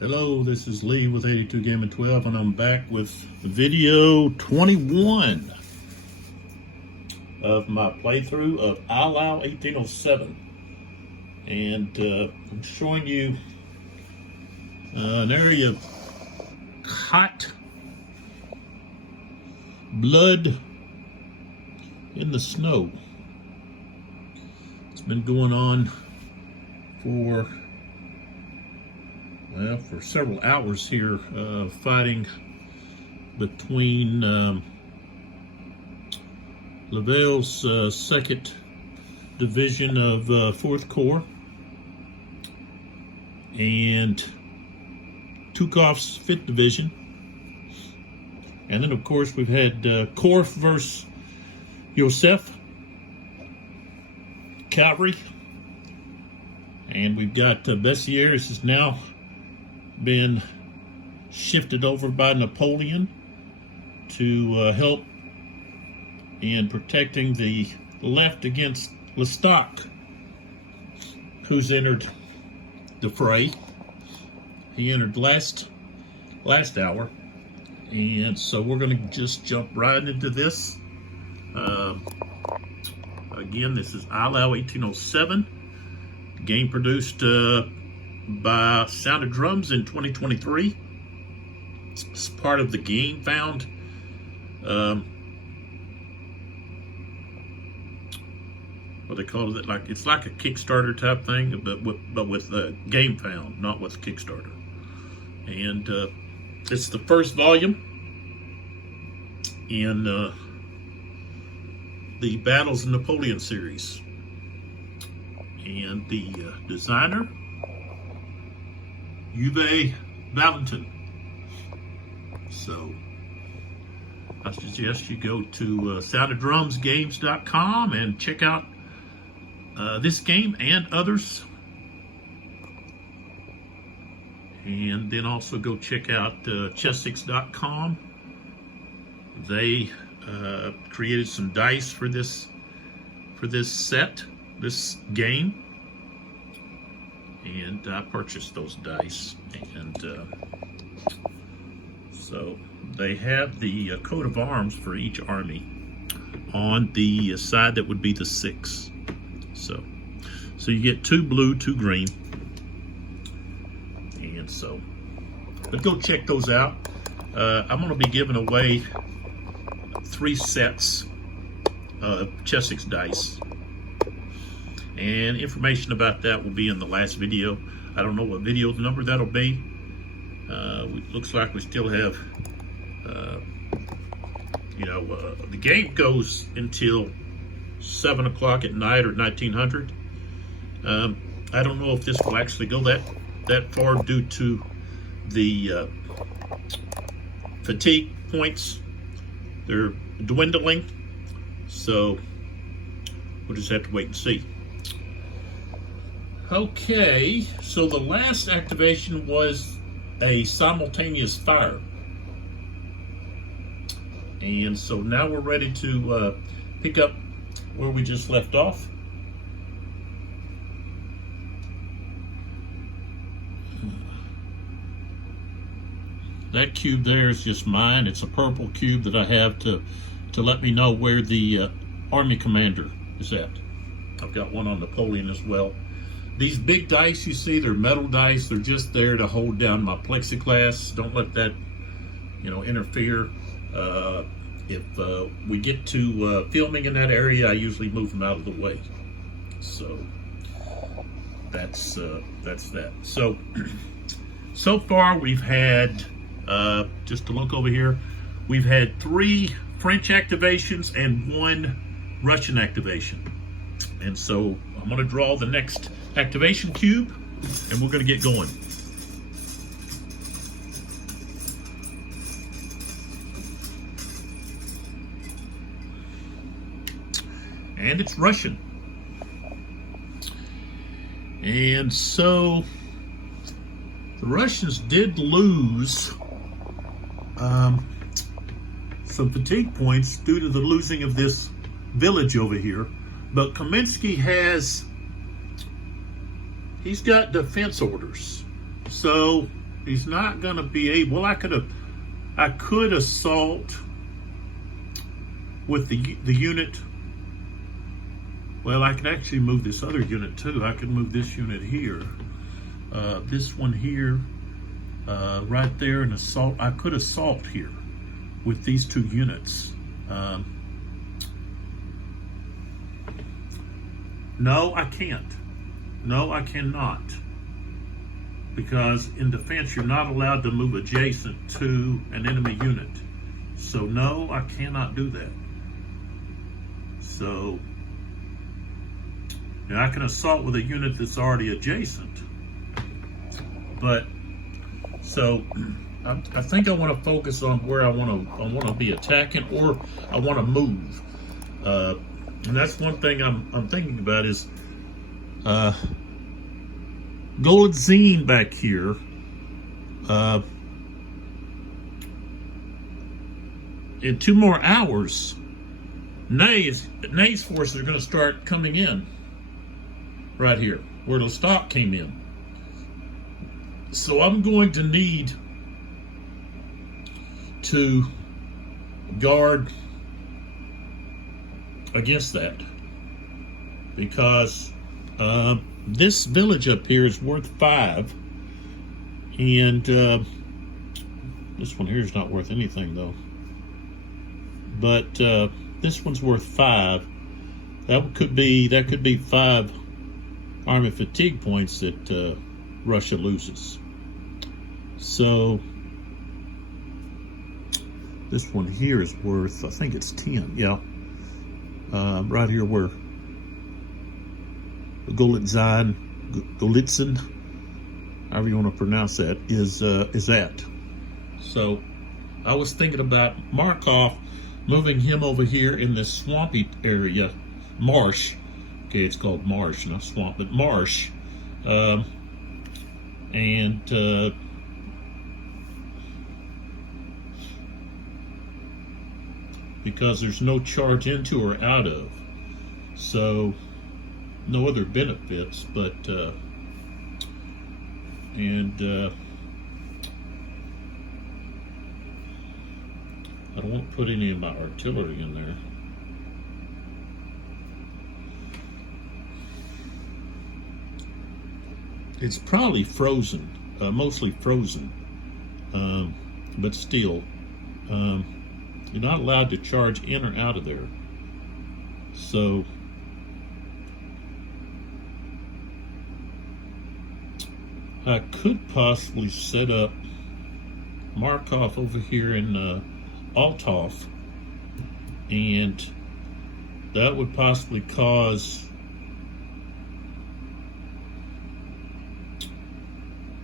Hello, this is Lee with 82 Game and 12, and I'm back with video 21 of my playthrough of Eylau 1807. And I'm showing you an area of hot blood in the snow. It's been going on for several hours here, fighting between Laval's 2nd Division of 4th Corps and Tukov's 5th Division. And then, of course, we've had Korf versus Yosef Cavalry. And we've got Bessieres has now been shifted over by Napoleon to help in protecting the left against Lestock, who's entered the fray. He entered last hour, and so we're going to just jump right into this. Again, this is Eylau 1807, game produced by Sound of Drums in 2023. It's part of the game found. What they call it? It's like a Kickstarter type thing, but with game found, not with Kickstarter. And it's the first volume in the Battles of Napoleon series. And the designer, Uwe Walentin. So I suggest you go to soundoffdrumsgames.com and check out this game and others. And then also go check out chess6.com. They created some dice for this set, this game. And I purchased those dice, and so they have the coat of arms for each army on the side that would be the 6. So you get 2 blue, 2 green, and so. But go check those out. I'm going to be giving away 3 sets of Chess6 dice. And information about that will be in the last video. I don't know what video number that'll be. Looks like we still have, the game goes until 7 o'clock at night or 1900. I don't know if this will actually go that far due to the fatigue points. They're dwindling. So we'll just have to wait and see. Okay, so the last activation was a simultaneous fire. And so now we're ready to pick up where we just left off. That cube there is just mine. It's a purple cube that I have to let me know where the army commander is at. I've got one on Napoleon as well. These big dice you see, they're metal dice. They're just there to hold down my plexiglass. Don't let that, interfere. If we get to filming in that area, I usually move them out of the way. So that's that. So far we've had, just to look over here, we've had 3 French activations and 1 Russian activation. And so I'm going to draw the next activation cube, and we're going to get going. And it's Russian. And so the Russians did lose some fatigue points due to the losing of this village over here. But Kaminsky he's got defense orders. So He's not going to be able. Well, I could assault with the unit. Well, I could actually move this other unit too. I could move this unit here, this one here, right there, and assault. I could assault here with these two units. No, I can't. No, I cannot. Because in defense, you're not allowed to move adjacent to an enemy unit. So no, I cannot do that. So, now I can assault with a unit that's already adjacent. But, so, I think I want to focus on where I want to be attacking, or I want to move. And that's one thing I'm thinking about is Goladzine back here. In 2 more hours, Ney's forces are going to start coming in right here where the stock came in. So I'm going to need to guard against that, because this village up here is worth 5, and this one here is not worth anything though. But this one's worth 5. That could be 5 army fatigue points that Russia loses. So this one here is worth, I think it's 10. Yeah. Right here where Goladzine, however you want to pronounce that, is at. So I was thinking about Markov, moving him over here in this swampy area, marsh. Okay, it's called marsh, not swamp, but marsh. Because there's no charge into or out of, so no other benefits, but I don't want to put any of my artillery in there. It's probably frozen, mostly frozen, but still, you're not allowed to charge in or out of there. So I could possibly set up Markov over here in Althoff, and that would possibly cause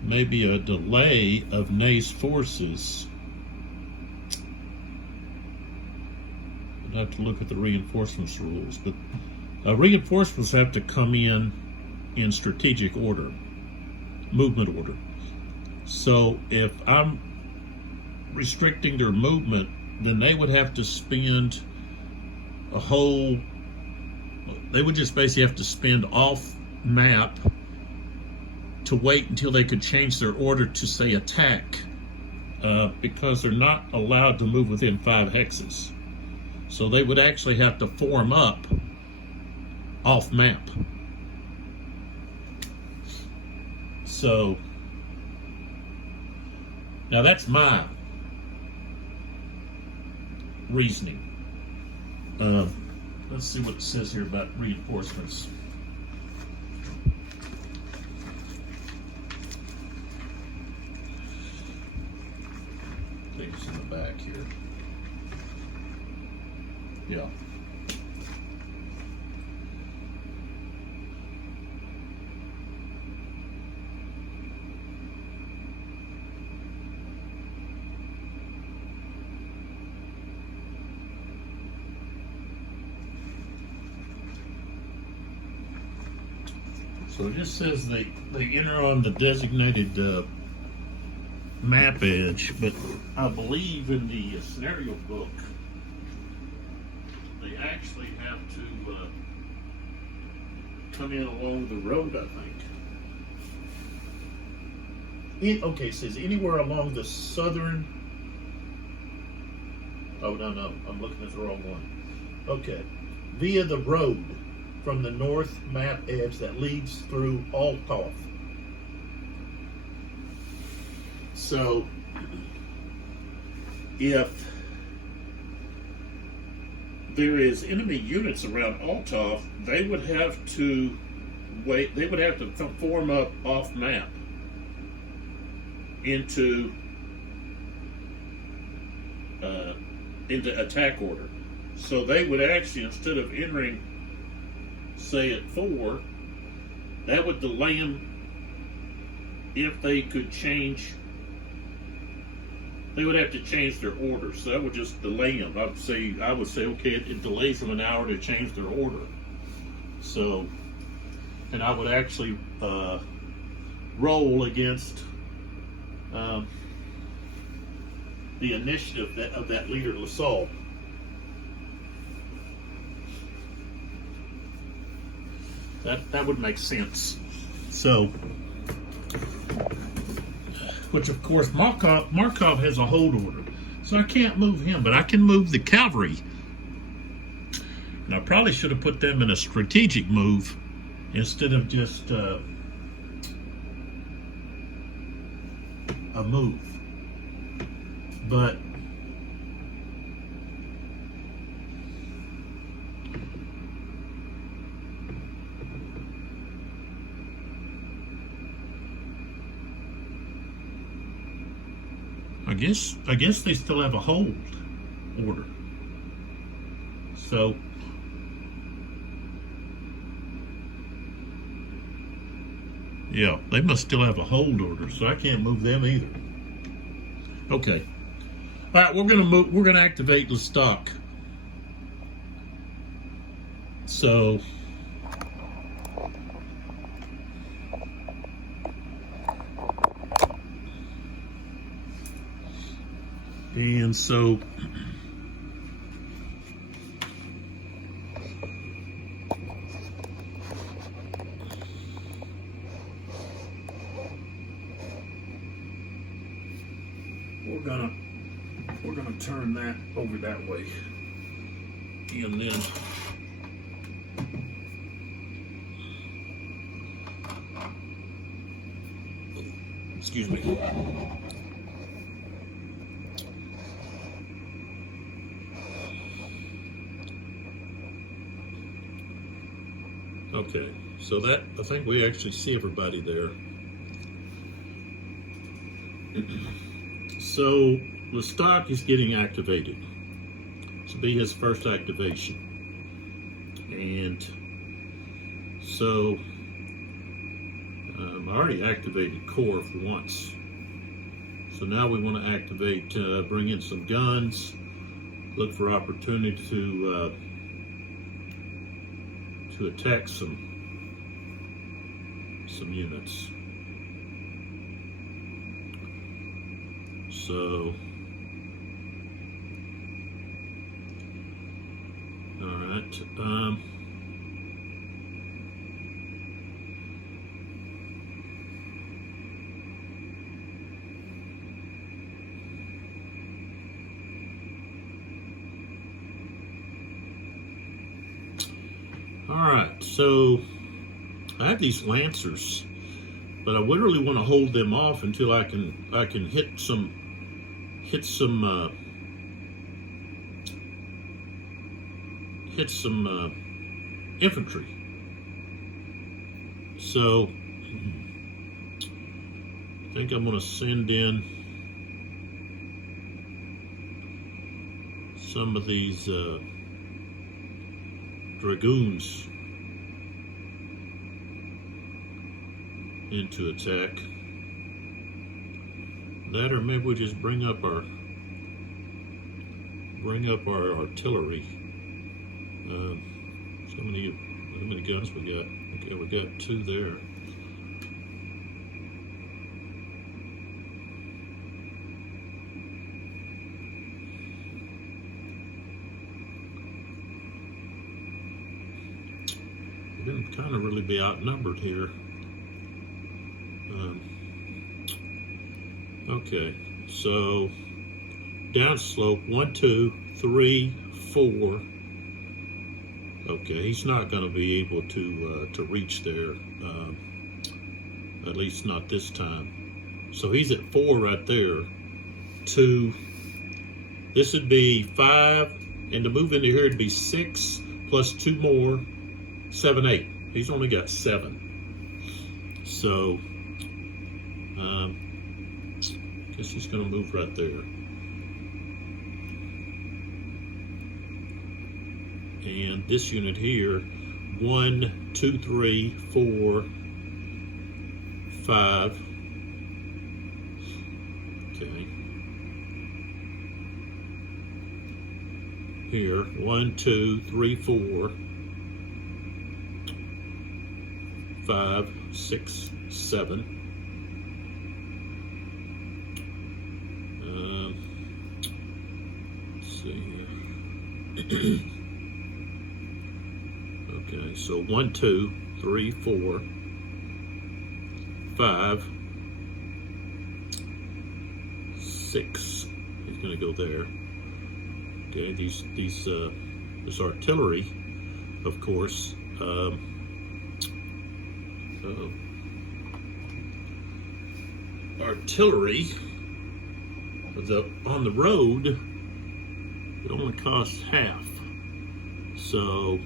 maybe a delay of Ney's forces. I'd have to look at the reinforcements rules, but reinforcements have to come in strategic order, movement order. So if I'm restricting their movement, then they would have to spend they would just basically have to spend off map to wait until they could change their order to, say, attack, because they're not allowed to move within 5 hexes. So they would actually have to form up off map. So now that's my reasoning. Let's see what it says here about reinforcements. I think it's in the back here. Yeah. So it just says they enter on the designated map edge, but I believe in the scenario book they actually have to come in along the road, I think. Okay, it says anywhere along the southern. Oh, no, I'm looking at the wrong one. Okay. Via the road from the north map edge that leads through Althoff. So, if there is enemy units around Althoff, they would have to wait. They would have to form up off map into attack order. So they would actually, instead of entering, say at 4, that would delay them. If they could change, they would have to change their order. So that would just delay them. I would say, okay, it delays them an hour to change their order. So, and I would actually roll against the initiative of that leader, LaSalle. That would make sense. So, which of course Markov has a hold order, so I can't move him, but I can move the cavalry. And I probably should have put them in a strategic move instead of just a move. But I guess they still have a hold order. So yeah, they must still have a hold order, so I can't move them either. Okay. All right, we're gonna activate the stock. So we're gonna turn that over that way, and then excuse me. Okay, so that, I think we actually see everybody there. So the stock is getting activated. This will be his first activation. And so I already activated core for once. So now we want to activate, bring in some guns, look for opportunity to attack some units. So, all right. All right, so I have these lancers, but I literally want to hold them off until I can hit some infantry. So I think I'm going to send in some of these dragoons into attack. That, or maybe we just bring up our artillery. How many guns we got? Okay, we got 2 there. We're going to kind of really be outnumbered here. Okay, so downslope 1, 2, 3, 4. Okay, he's not going to be able to reach there, at least not this time. So he's at 4 right there. 2. This would be 5, and to move into here it'd be 6 plus 2 more, 7, 8. He's only got 7. So, guess he's going to move right there. And this unit here, 1, 2, 3, 4, 5. Okay. Here, 1, 2, 3, 4, 5, 6, 7. Let's see here. Okay, so 1, 2, 3, 4, 5, 6. He's going to go there. Okay, this artillery, of course. Artillery on the road, it only costs half. So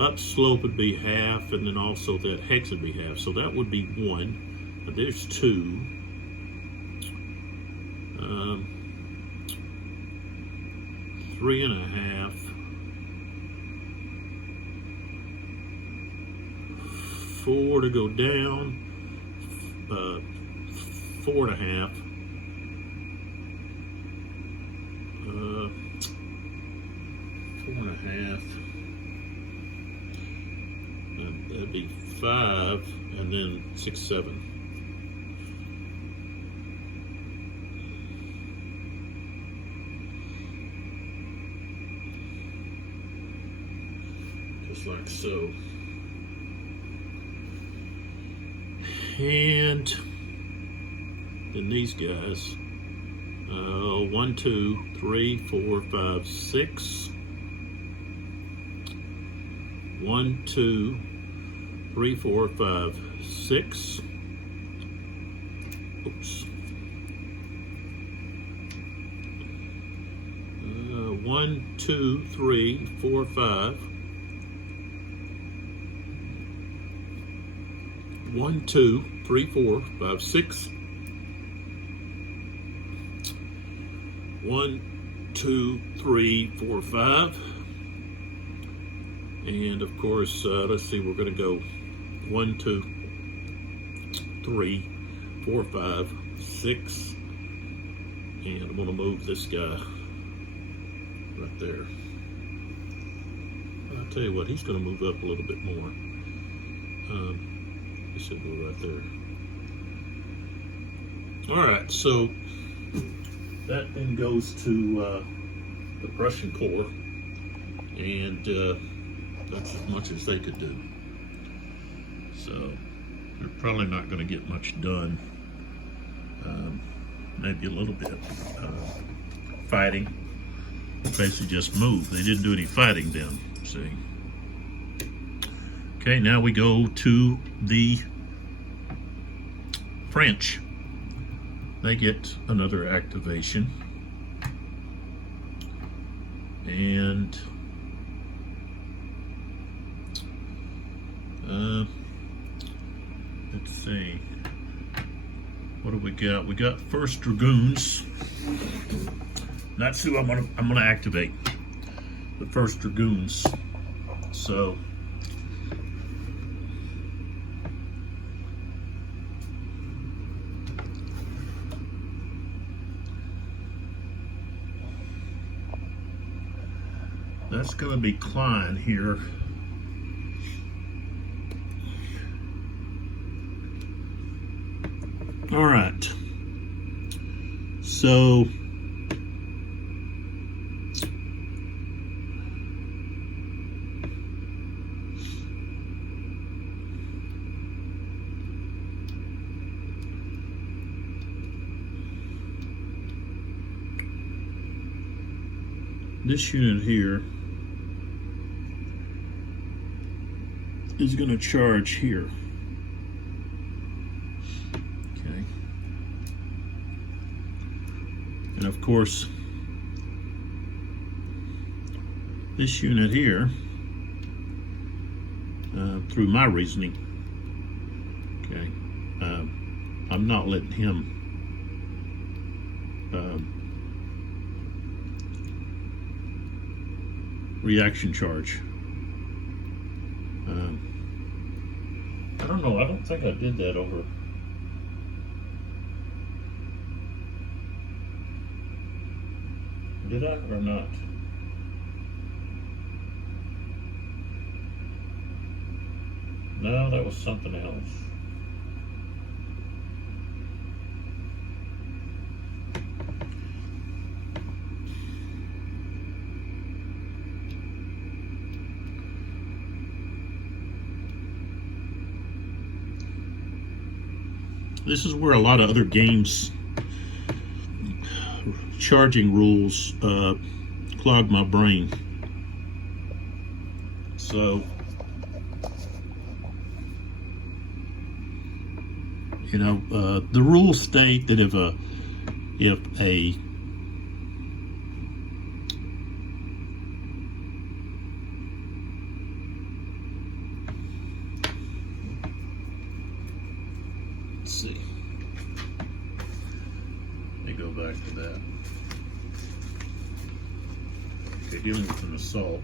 upslope would be half, and then also that hex would be half. So that would be 1. There's 2. 3.5. 4 to go down. 4.5. 4.5. That'd be 5, and then 6, 7. Just like so. And then these guys, 1, 2, 3, 4, 5, 6. 1, 2, 3, 4, 5, 6. Oops. 1, 2, 3, 4, 5. 1, 2, 3, 4, 5, 6. 1, 2, 3, 4, 5. And of course, let's see, we're going to go 1, 2, 3, 4, 5, 6. And I'm going to move this guy right there. I'll tell you what, he's going to move up a little bit more. He should go right there. All right, so that then goes to the Prussian Corps, and that's as much as they could do. So they're probably not going to get much done. Maybe a little bit fighting. Basically just moved. They didn't do any fighting then, see. Okay, now we go to the French. They get another activation. And let's see. What do we got? We got 1st Dragoons. That's who I'm gonna activate. The 1st Dragoons. So that's going to be Klein here. All right. So this unit here is going to charge here. Okay. And of course, this unit here, through my reasoning, okay, I'm not letting him reaction charge. I don't know, I don't think I did that over. Did I or not? No, that was something else. This is where a lot of other games charging rules clog my brain. So, you know, the rules state that if a let's see, let me go back to that. Okay, dealing with an assault.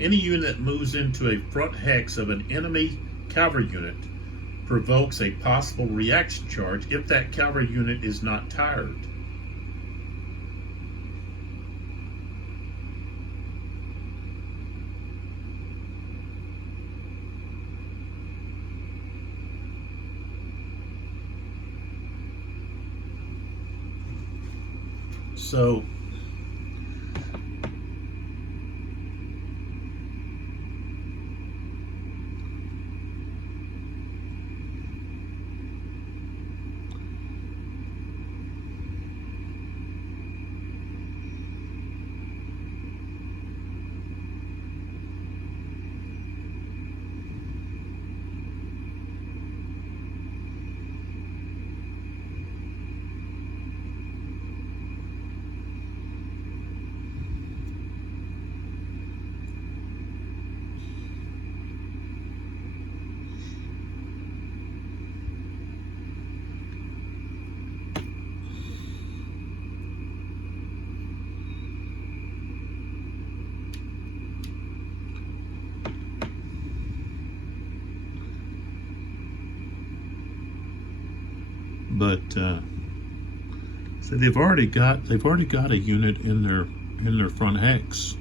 Any unit that moves into a front hex of an enemy cavalry unit provokes a possible reaction charge if that cavalry unit is not tired. So but so they've already got a unit in their front hex.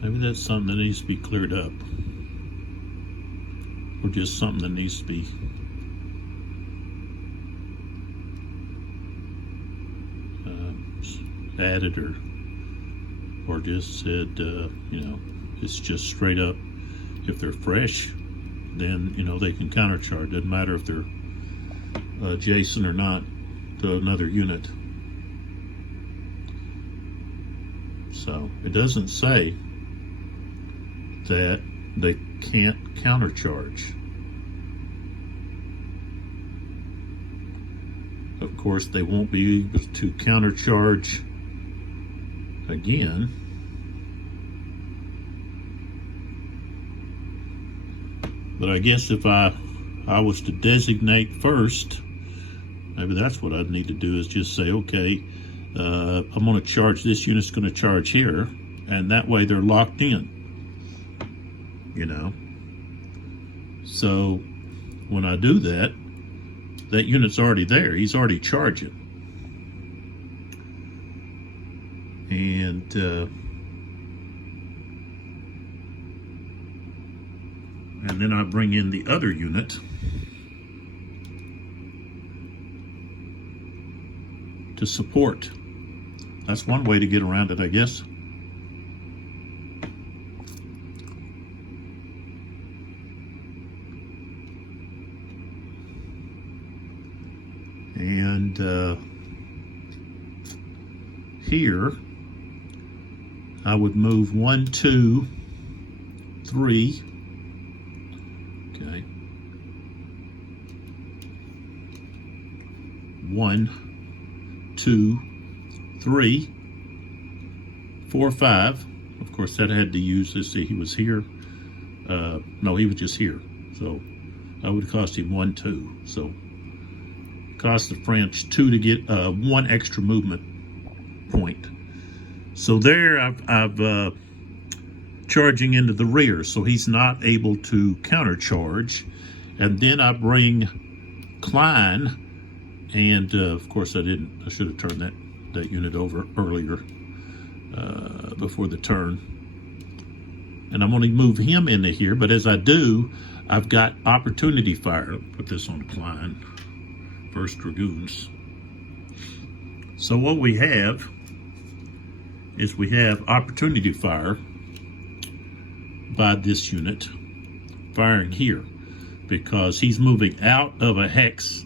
Maybe that's something that needs to be cleared up, or just something that needs to be added, or just said, you know, it's just straight up. If they're fresh, then you know they can countercharge. Doesn't matter if they're adjacent or not to another unit. So it doesn't say that they can't countercharge. Of course, they won't be able to countercharge again. But I guess if I was to designate first, maybe that's what I'd need to do, is just say, okay, I'm going to charge, this unit's going to charge here, and that way they're locked in, you know. So when I do that, that unit's already there. He's already charging. And then I bring in the other unit to support. That's one way to get around it, I guess. And here I would move 1, 2, 3. Okay. 1, 2, 3, 4, 5. Of course, that had to use this. See, he was here. No, he was just here. So that would cost him 1, 2. So cost the French 2 to get 1 extra movement point. So there, I've charging into the rear, so he's not able to countercharge. And then I bring Klein, and of course I should have turned that unit over earlier before the turn. And I'm going to move him into here, but as I do, I've got opportunity fire. I'll put this on Klein, 1st Dragoons. So what we have is we have opportunity fire by this unit firing here, because he's moving out of a hex,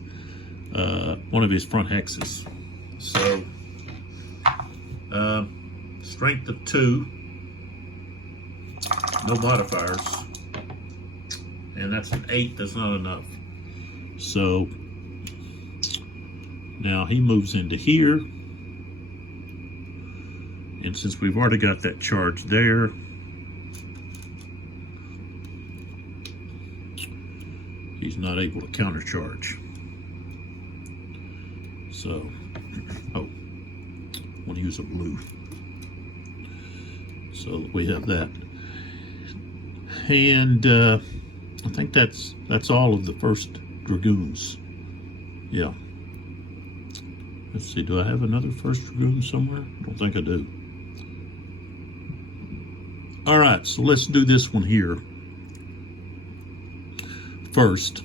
one of his front hexes. So strength of 2, no modifiers, and that's an 8. That's not enough. So now he moves into here, and since we've already got that charge there, he's not able to countercharge. So, I want to use a blue. So we have that. And I think that's all of the 1st Dragoons. Yeah. Let's see, do I have another 1st Dragoon somewhere? I don't think I do. All right, so let's do this one here first.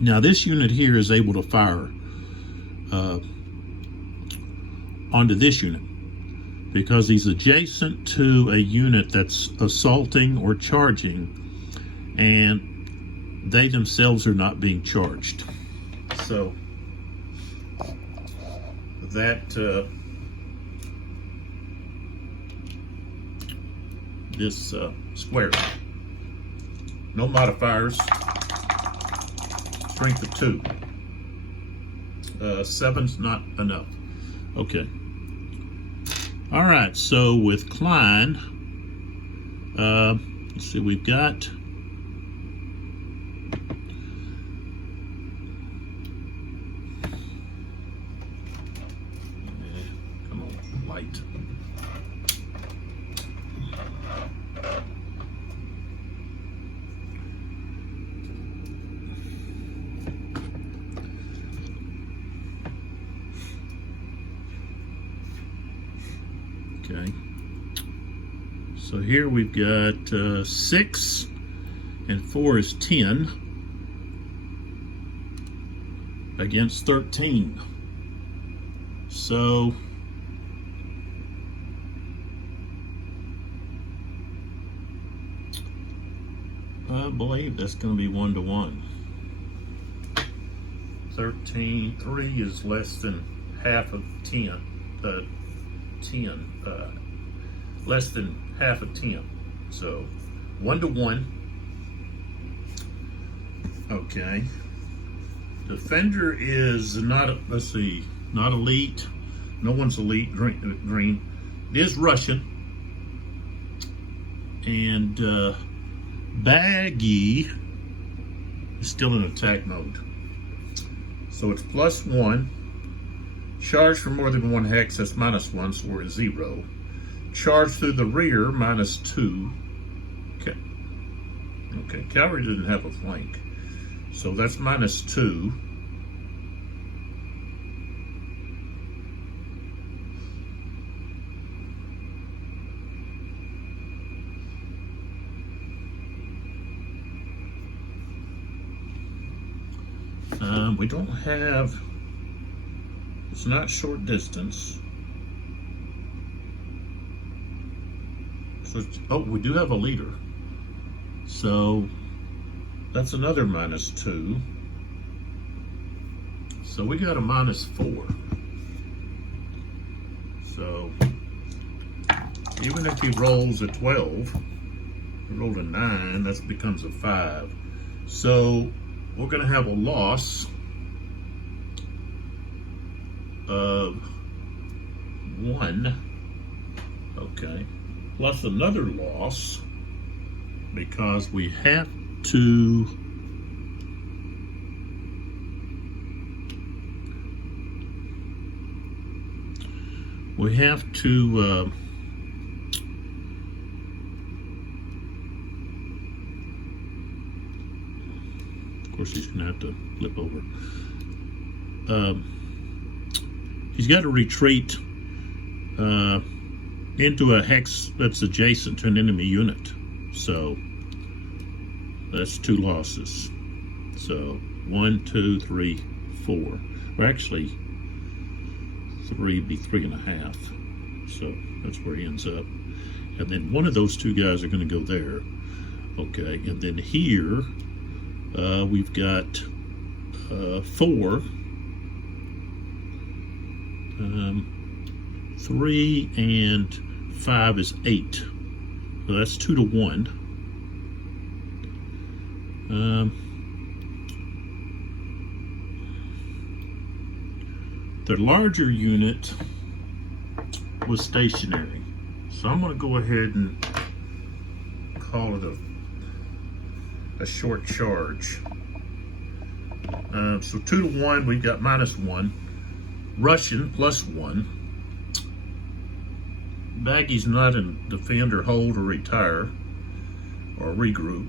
Now this unit here is able to fire onto this unit because he's adjacent to a unit that's assaulting or charging, and they themselves are not being charged. So that this square, no modifiers, strength of 2. 7's not enough. Okay. All right, so with Klein, let's see, we've got come on, light. Okay, so here we've got 6 and 4 is 10 against 13. So I believe that's going to be 1-to-1. 13, 3 is less than half of 10. 10, less than half of 10. So 1-to-1. Okay. Defender is not, let's see, not elite. No one's elite. Green. It is Russian. And Baggy is still in attack mode. So it's +1. Charge for more than 1 hex, that's -1, so we're at 0. Charge through the rear, -2. Okay. Okay, cavalry didn't have a flank. So that's -2. We don't have, it's not short distance. So, oh, we do have a leader. So that's another -2. So we got a -4. So even if he rolls a 12, he rolled a 9, that becomes a 5. So we're going to have a loss of 1, okay, plus another loss because we have to of course he's gonna have to flip over. He's got to retreat into a hex that's adjacent to an enemy unit. So that's 2 losses. So 1, 2, 3, 4. Or actually 3 would be 3.5. So that's where he ends up. And then one of those 2 guys are going to go there. Okay, and then here we've got 4. 3 and 5 is 8. So that's 2 to 1. The larger unit was stationary. So I'm going to go ahead and call it a short charge. So 2 to 1, we've got -1. Russian +1. Baggy's not in defend or hold or retire or regroup.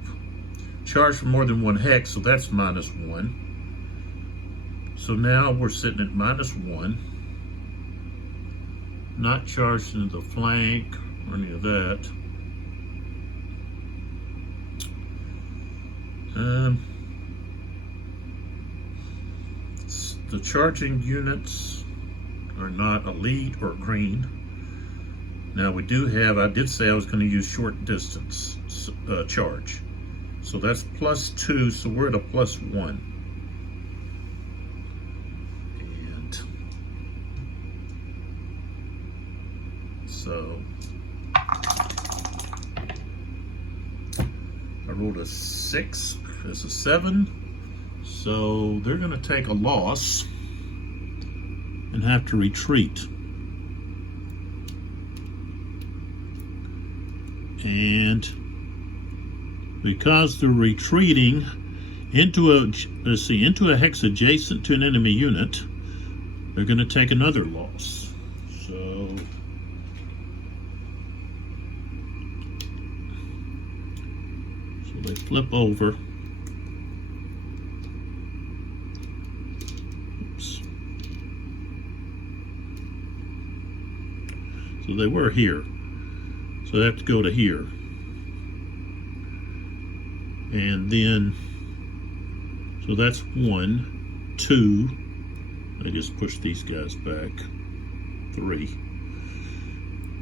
Charge for more than 1 hex, so that's -1. So now we're sitting at -1. Not charged into the flank or any of that. The charging units are not elite or green. Now we do have, I did say I was going to use short distance charge. So that's +2, so we're at a +1. And so I rolled a 6, that's a 7. So they're going to take a loss and have to retreat. And because they're retreating into a hex adjacent to an enemy unit, they're going to take another loss. So they flip over. So they were here. So they have to go to here. And then, so that's 1, 2. I just push these guys back. 3.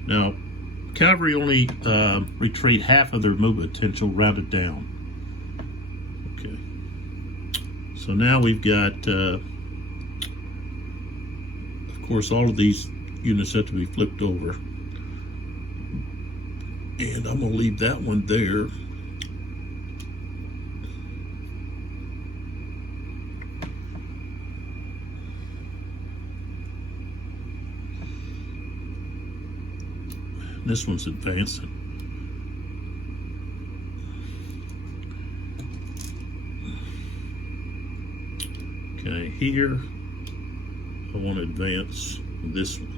Now, cavalry only retreat half of their movement potential rounded down. Okay. So now we've got, of course, all of these units have to be flipped over. And I'm going to leave that one there. This one's advancing. Okay. here, I want to advance this one.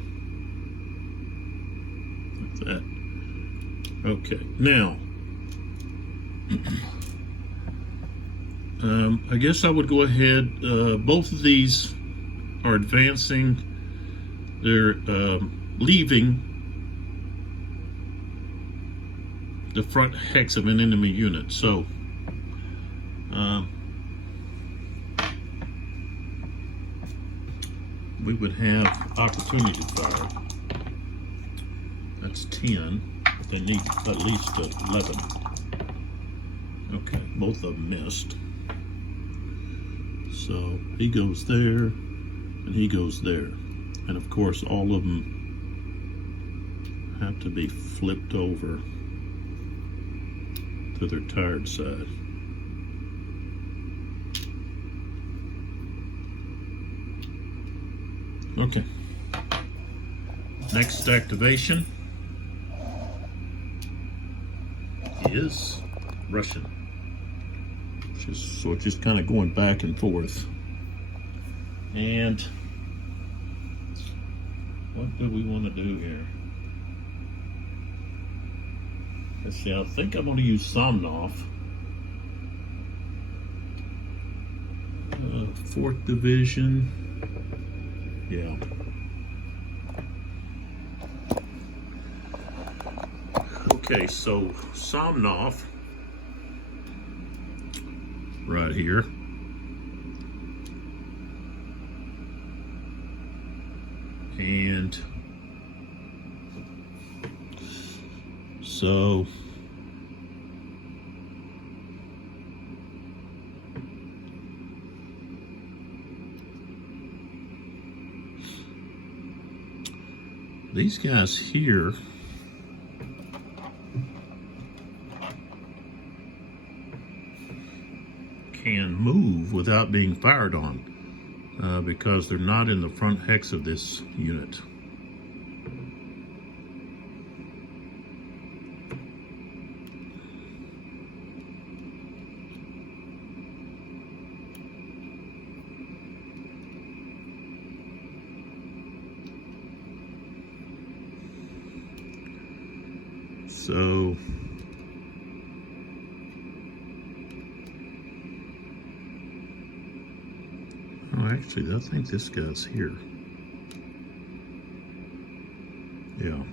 Like that. Okay, now, I guess I would go ahead, both of these are advancing, they're leaving the front hex of an enemy unit, so we would have opportunity fire. That's 10, but they need at least 11. Okay, both of them missed. So he goes there, and he goes there. And of course, all of them have to be flipped over to their tired side. Okay. Next activation is Russian. Just kind of going back and forth. And what do we want to do here? Let's see, I think I'm going to use Somnov. 4th Division. Yeah. Okay, so Somnov right here. And so these guys here can move without being fired on because they're not in the front hex of this unit. So actually, I think this guy's here. Yeah.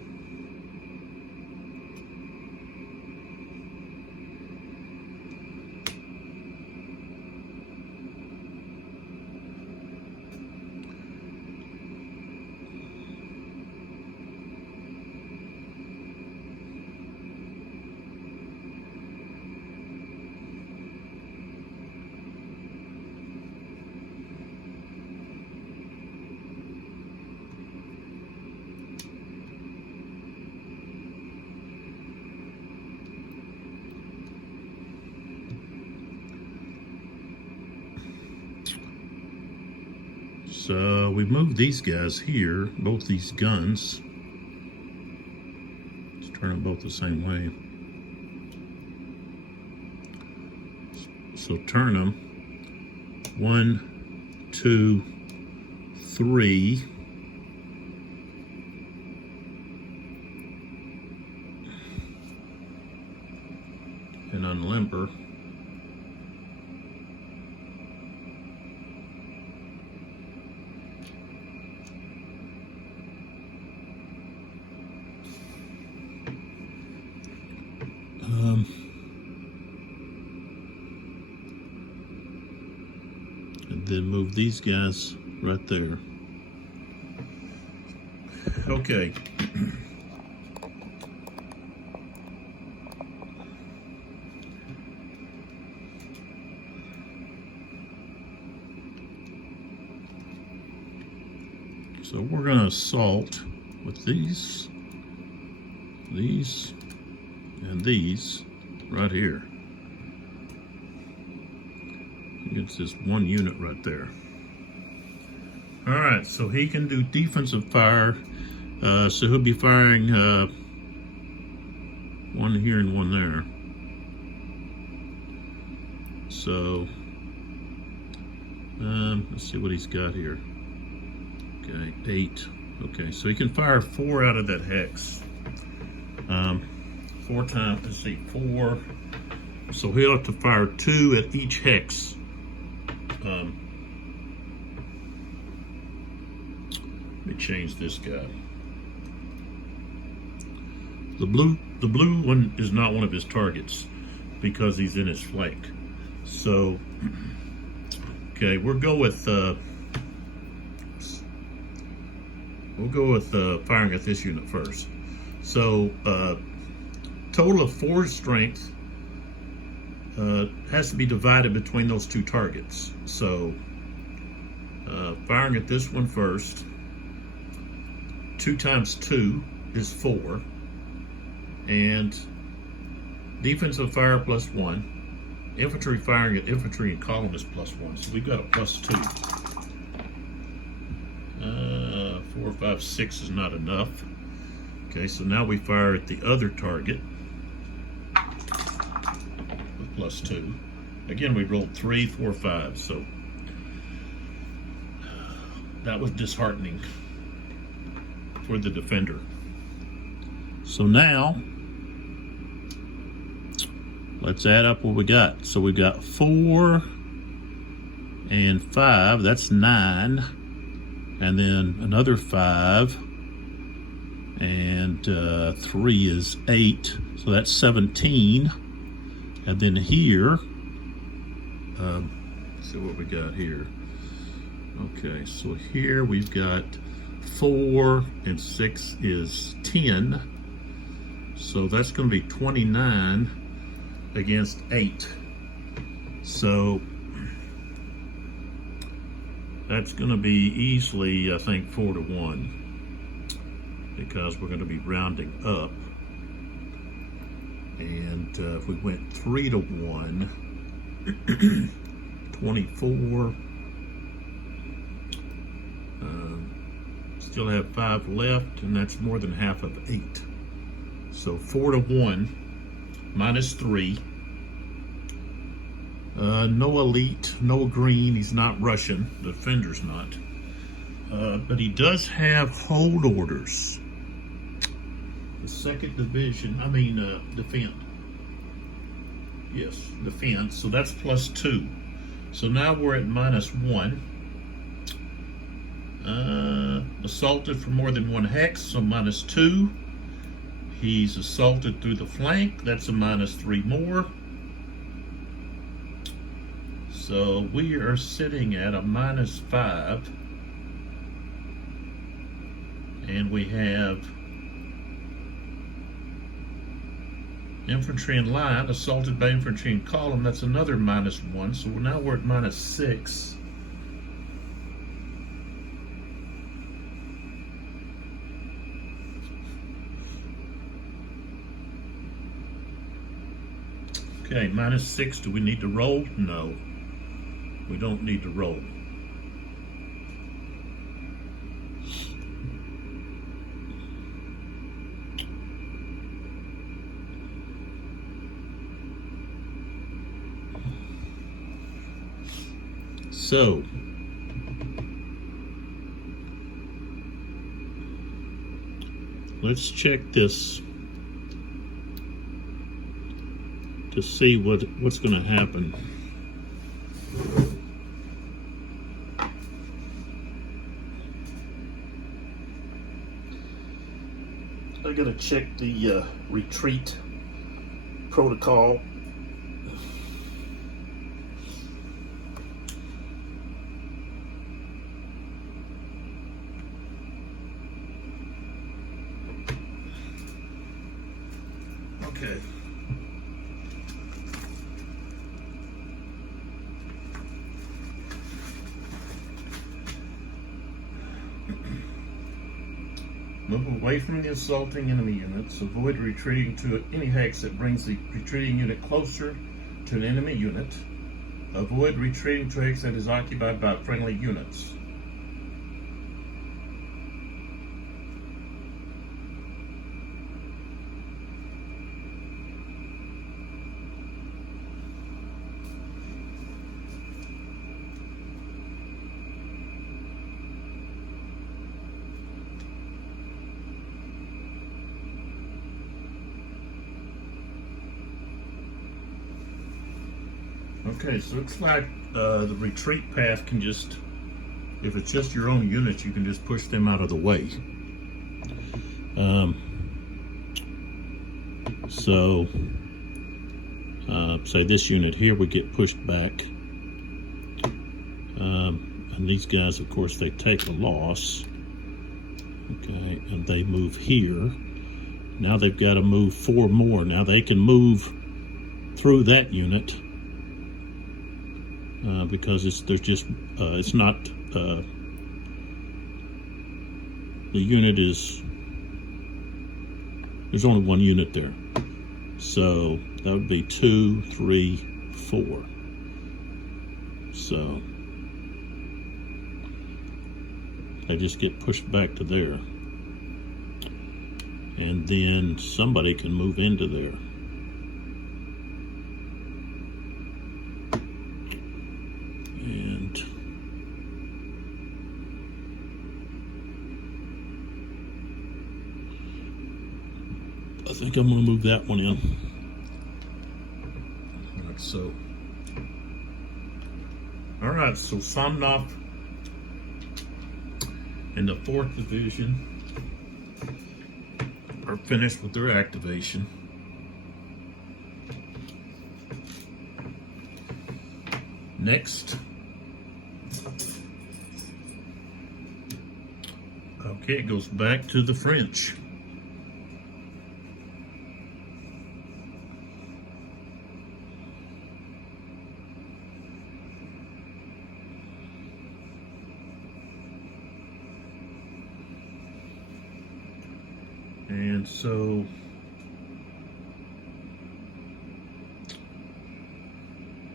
So we moved these guys here, both these guns. Let's turn them both the same way. So turn them 1, 2, 3. And unlimber. And then move these guys right there. Okay. So we're going to assault with these, and these right here. It's this one unit right there. All right, so he can do defensive fire. So he'll be firing one here and one there. So Let's see what he's got here. Okay, 8. Okay, so he can fire 4 out of that hex. 4 times, let's see, 4. So he'll have to fire 2 at each hex. Let me change this guy. The blue one is not one of his targets because he's in his flank. So, okay, we'll go with firing at this unit first. So, total of 4 strength has to be divided between those 2 targets. So, firing at this one first. 2 times 2 is 4. And defensive fire plus 1. Infantry firing at infantry and column is plus 1. So we've got a plus 2. 4, 5, 6 is not enough. Okay, so now we fire at the other target with plus 2. Again, we rolled 3, 4, 5. So that was disheartening for the defender. So now, let's add up what we got. So we got 4 and 5, that's 9. And then another 5, and 3 is 8, so that's 17. And then here, let's see what we got here. Okay, so here we've got 4 and 6 is 10. So that's going to be 29 against 8. So that's going to be easily, I think, 4 to 1 because we're going to be rounding up. And if we went 3 to 1, 24. Still have 5 left, and that's more than half of 8. So 4 to 1 minus 3. No elite, no green. He's not Russian. The defender's not. But he does have hold orders. The 2nd division, defend. Yes, defense. So that's plus 2. So now we're at minus 1. Assaulted for more than 1 hex, so minus 2. He's assaulted through the flank. That's a minus 3 more. So we are sitting at a minus 5. And we have infantry in line, assaulted by infantry in column. That's another minus 1. So now we're at minus 6. Okay, minus 6. Do we need to roll? No. We don't need to roll. So, let's check this to see what's going to happen. I got to check the retreat protocol. Okay. Move away from the assaulting enemy units. Avoid retreating to any hex that brings the retreating unit closer to an enemy unit. Avoid retreating to a hex that is occupied by friendly units. Okay, so it looks like the retreat path can just, if it's just your own units, you can just push them out of the way. So, say this unit here would get pushed back. And these guys, of course, they take a loss. Okay, and they move here. Now they've got to move 4 more. Now they can move through that unit because it's not the unit is, there's only 1 unit there, so that would be 2, 3, 4. So they just get pushed back to there, and then somebody can move into there. And I think I'm going to move that one in. All right, so Somnoff and the 4th Division are finished with their activation. Next, okay, it goes back to the French. And so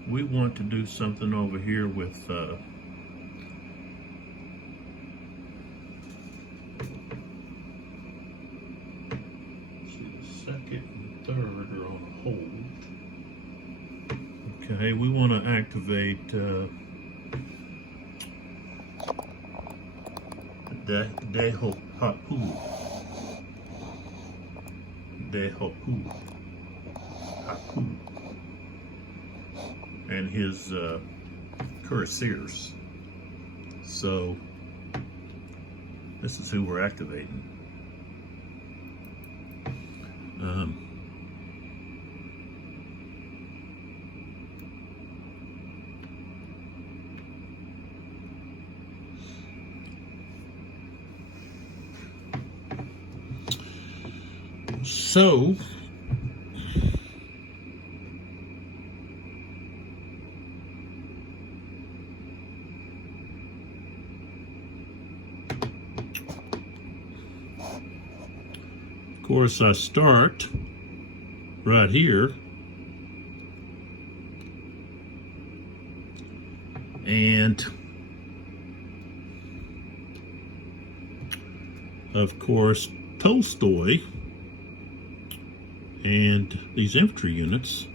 we want to do something over here with see, the 2nd and 3rd are on a hold. Okay, we want to activate Haku and his cuirassiers. So this is who we're activating. So of course I start right here, and of course Tolstoy and these infantry units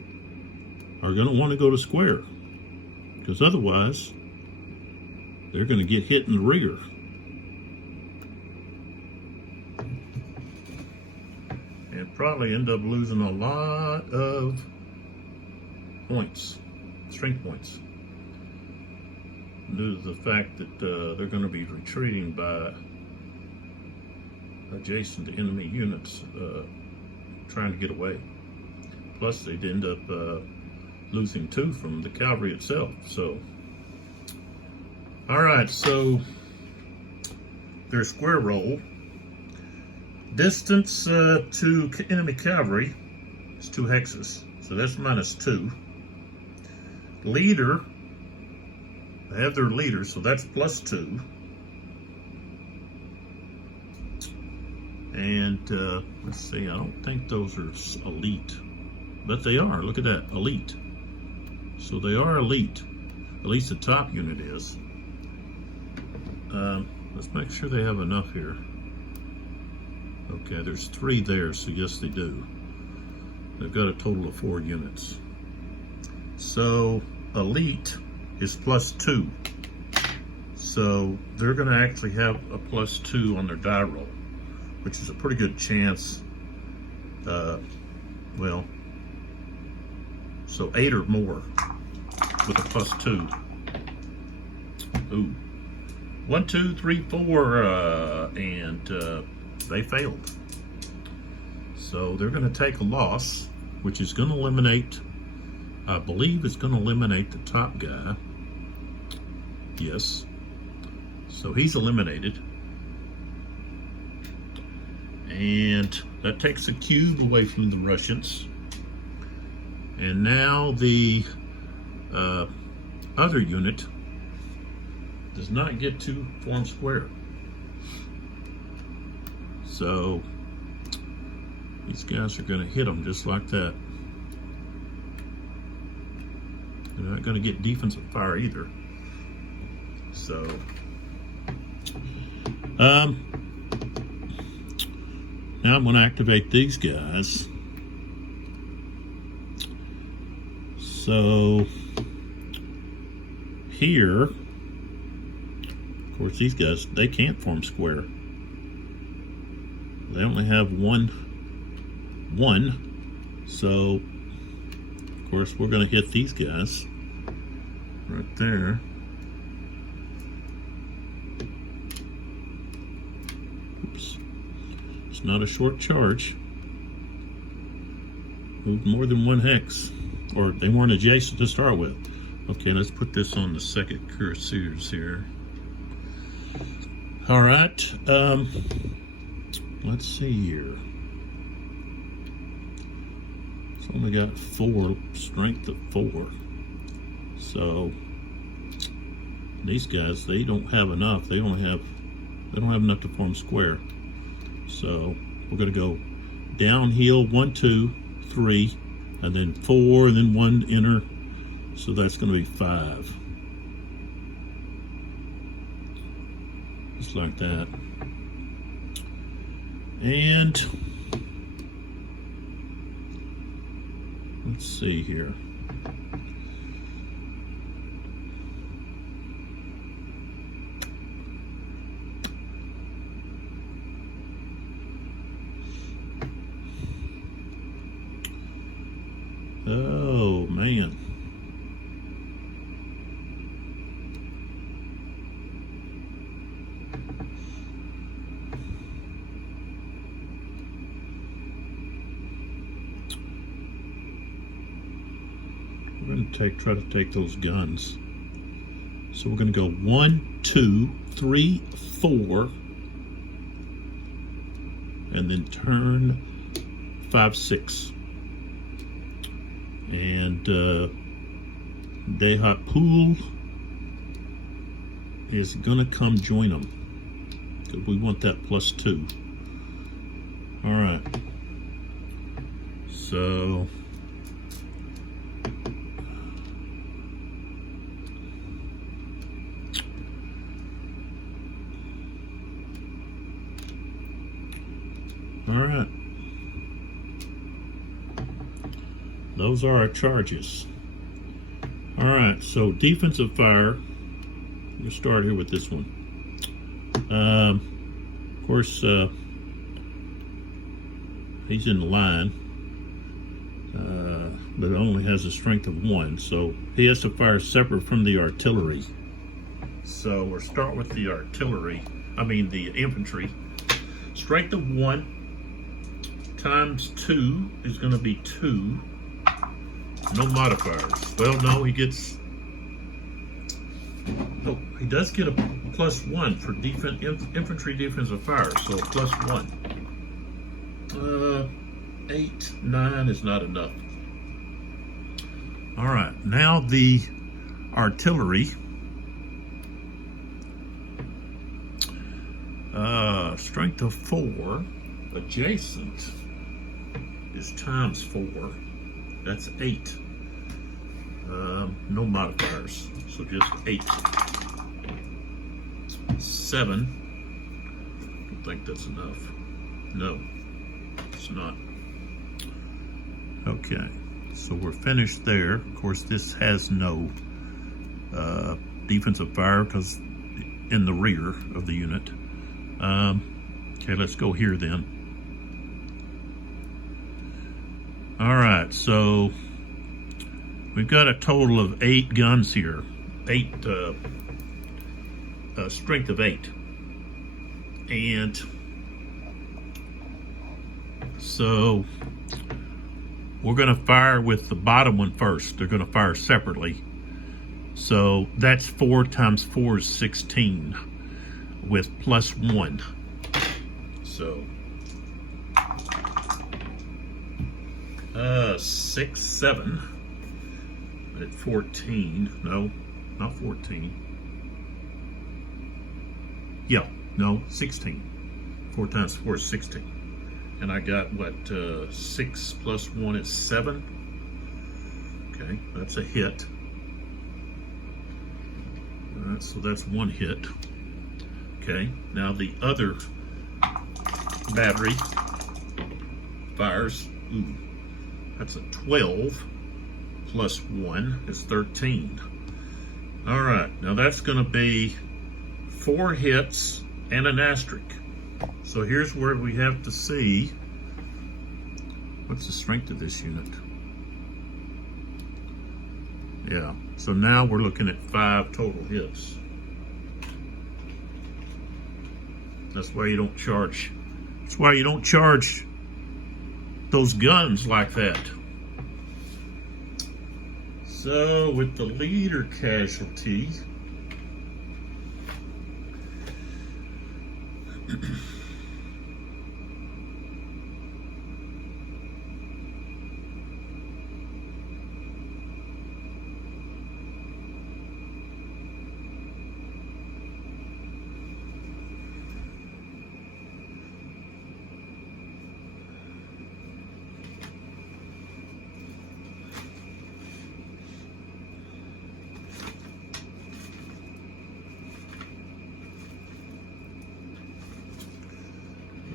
are going to want to go to square, because otherwise they're going to get hit in the rear. And probably end up losing a lot of points, strength points, due to the fact that they're going to be retreating by adjacent to enemy units trying to get away. Plus they'd end up losing 2 from the cavalry itself. So all right, so their square roll distance to enemy cavalry is 2 hexes, so that's -2. Leader, they have their leader, so that's +2. And let's see, I don't think those are elite, but they are. Look at that, elite. So they are elite. At least the top unit is. Let's make sure they have enough here. Okay, there's 3 there, so yes they do. They've got a total of 4 units. So elite is +2. So they're going to actually have a +2 on their die roll, which is a pretty good chance. Well, so 8 or more. with a +2. Ooh. 1, 2, 3, 4, and they failed. So they're going to take a loss, which is going to eliminate, I believe it's going to eliminate the top guy. Yes. So he's eliminated. And that takes a cube away from the Russians. And now the other unit does not get to form square. So these guys are going to hit them just like that. They're not going to get defensive fire either. So now I'm going to activate these guys. So here, of course, these guys, they can't form square. They only have one. So, of course, we're going to hit these guys right there. Oops. It's not a short charge. Moved more than 1 hex. Or they weren't adjacent to start with. Okay, let's put this on the second cursors here. All right, let's see here. It's only got 4, strength of 4. So these guys, they don't have enough. They don't have enough to form square. So we're gonna go downhill 1, 2, 3. And then 4, and then 1 inner, so that's going to be 5. Just like that. And let's see here. Oh, man. We're going to try to take those guns. So we're going to go 1, 2, 3, 4. And then turn 5, 6. And Dehatpool is gonna come join them because we want that +2. All right. So all right. Those are our charges. All right, so defensive fire. We'll start here with this one. Of course, he's in the line, but it only has a strength of 1, so he has to fire separate from the artillery. So we'll start with the artillery. The infantry. Strength of 1 times 2 is going to be 2. No modifiers. Well, no, he gets. Oh, he does get a +1 for infantry defensive fire, so a +1. 8, 9 is not enough. All right, now the artillery. Strength of 4, adjacent is times 4. That's 8. No modifiers, so just 8. 7. Don't think that's enough. No, it's not. Okay, so we're finished there. Of course, this has no defensive fire because in the rear of the unit. Okay, let's go here then. All right, so we've got a total of 8 guns here. 8, strength of 8. And so we're going to fire with the bottom one first. They're going to fire separately. So that's 4 times 4 is 16 with plus 1. So 6, 7 at 14. No, not 14. Yeah, no, 16. 4 times 4 is 16. And I got what, 6 plus 1 is 7. Okay, that's a hit. All right, so that's 1 hit. Okay, now the other battery fires. Ooh, that's a 12 plus 1 is 13. All right, now that's going to be 4 hits and an asterisk. So here's where we have to see what's the strength of this unit. Yeah, so now we're looking at 5 total hits. That's why you don't charge. That's why you don't charge those guns like that. So with the leader casualty,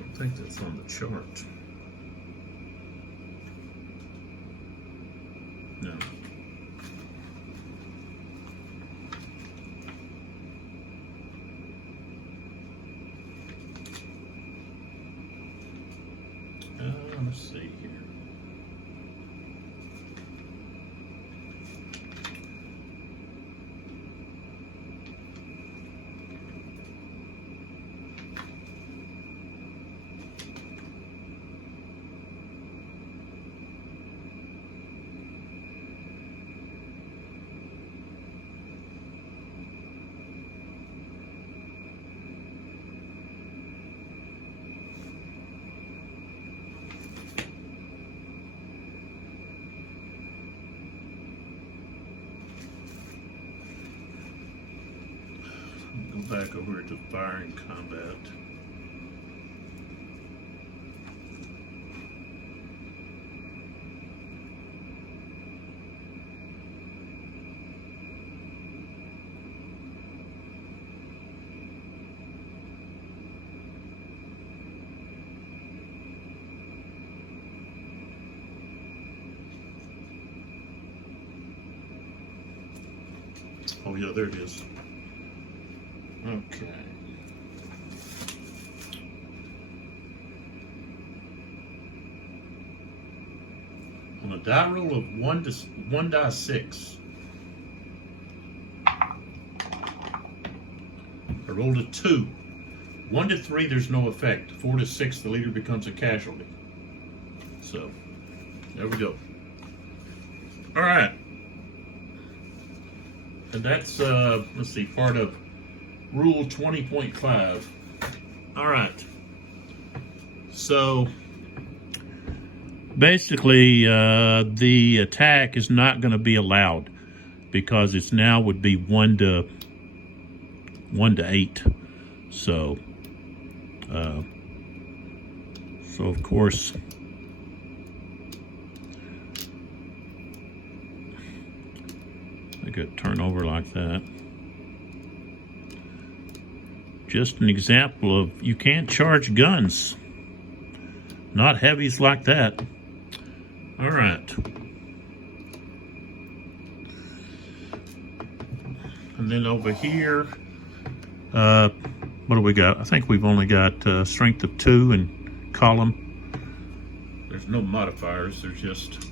I think that's on the chart. No. Let's see here. Go back over to firing combat. Oh yeah, there it is. Okay. On a die roll of 1 die 6, I rolled a 2. 1 to 3, there's no effect. 4 to 6, the leader becomes a casualty. So, there we go. All right. And that's, let's see, part of Rule 20.5. All right. So basically, the attack is not going to be allowed because it's now would be 1 to 8. So, of course, I could turn over like that. Just an example of you can't charge guns, not heavies like that. All right. And then over here, what do we got? I think we've only got strength of 2 and column. There's no modifiers, there's just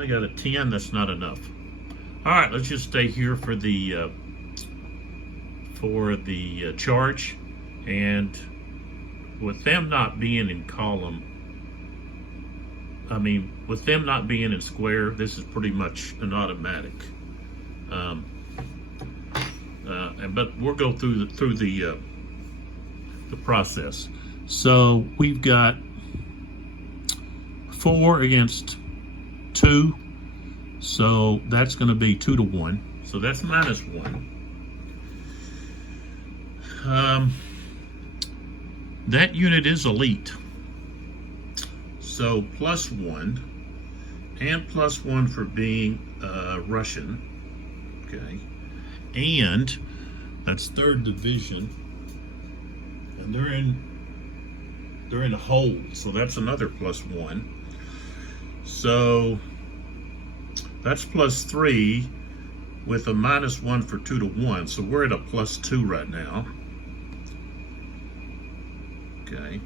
I got a 10. That's not enough. All right, let's just stay here for the charge, and with them not being in column, with them not being in square, this is pretty much an automatic. But we'll go through the process. So we've got 4 against 2, so that's going to be 2 to 1. So that's minus 1. That unit is elite. So plus 1, and plus 1 for being Russian. Okay, and that's 3rd division, and they're in a hold, so that's another plus 1. So that's plus 3 with a minus 1 for 2 to 1. So we're at a plus 2 right now. Okay.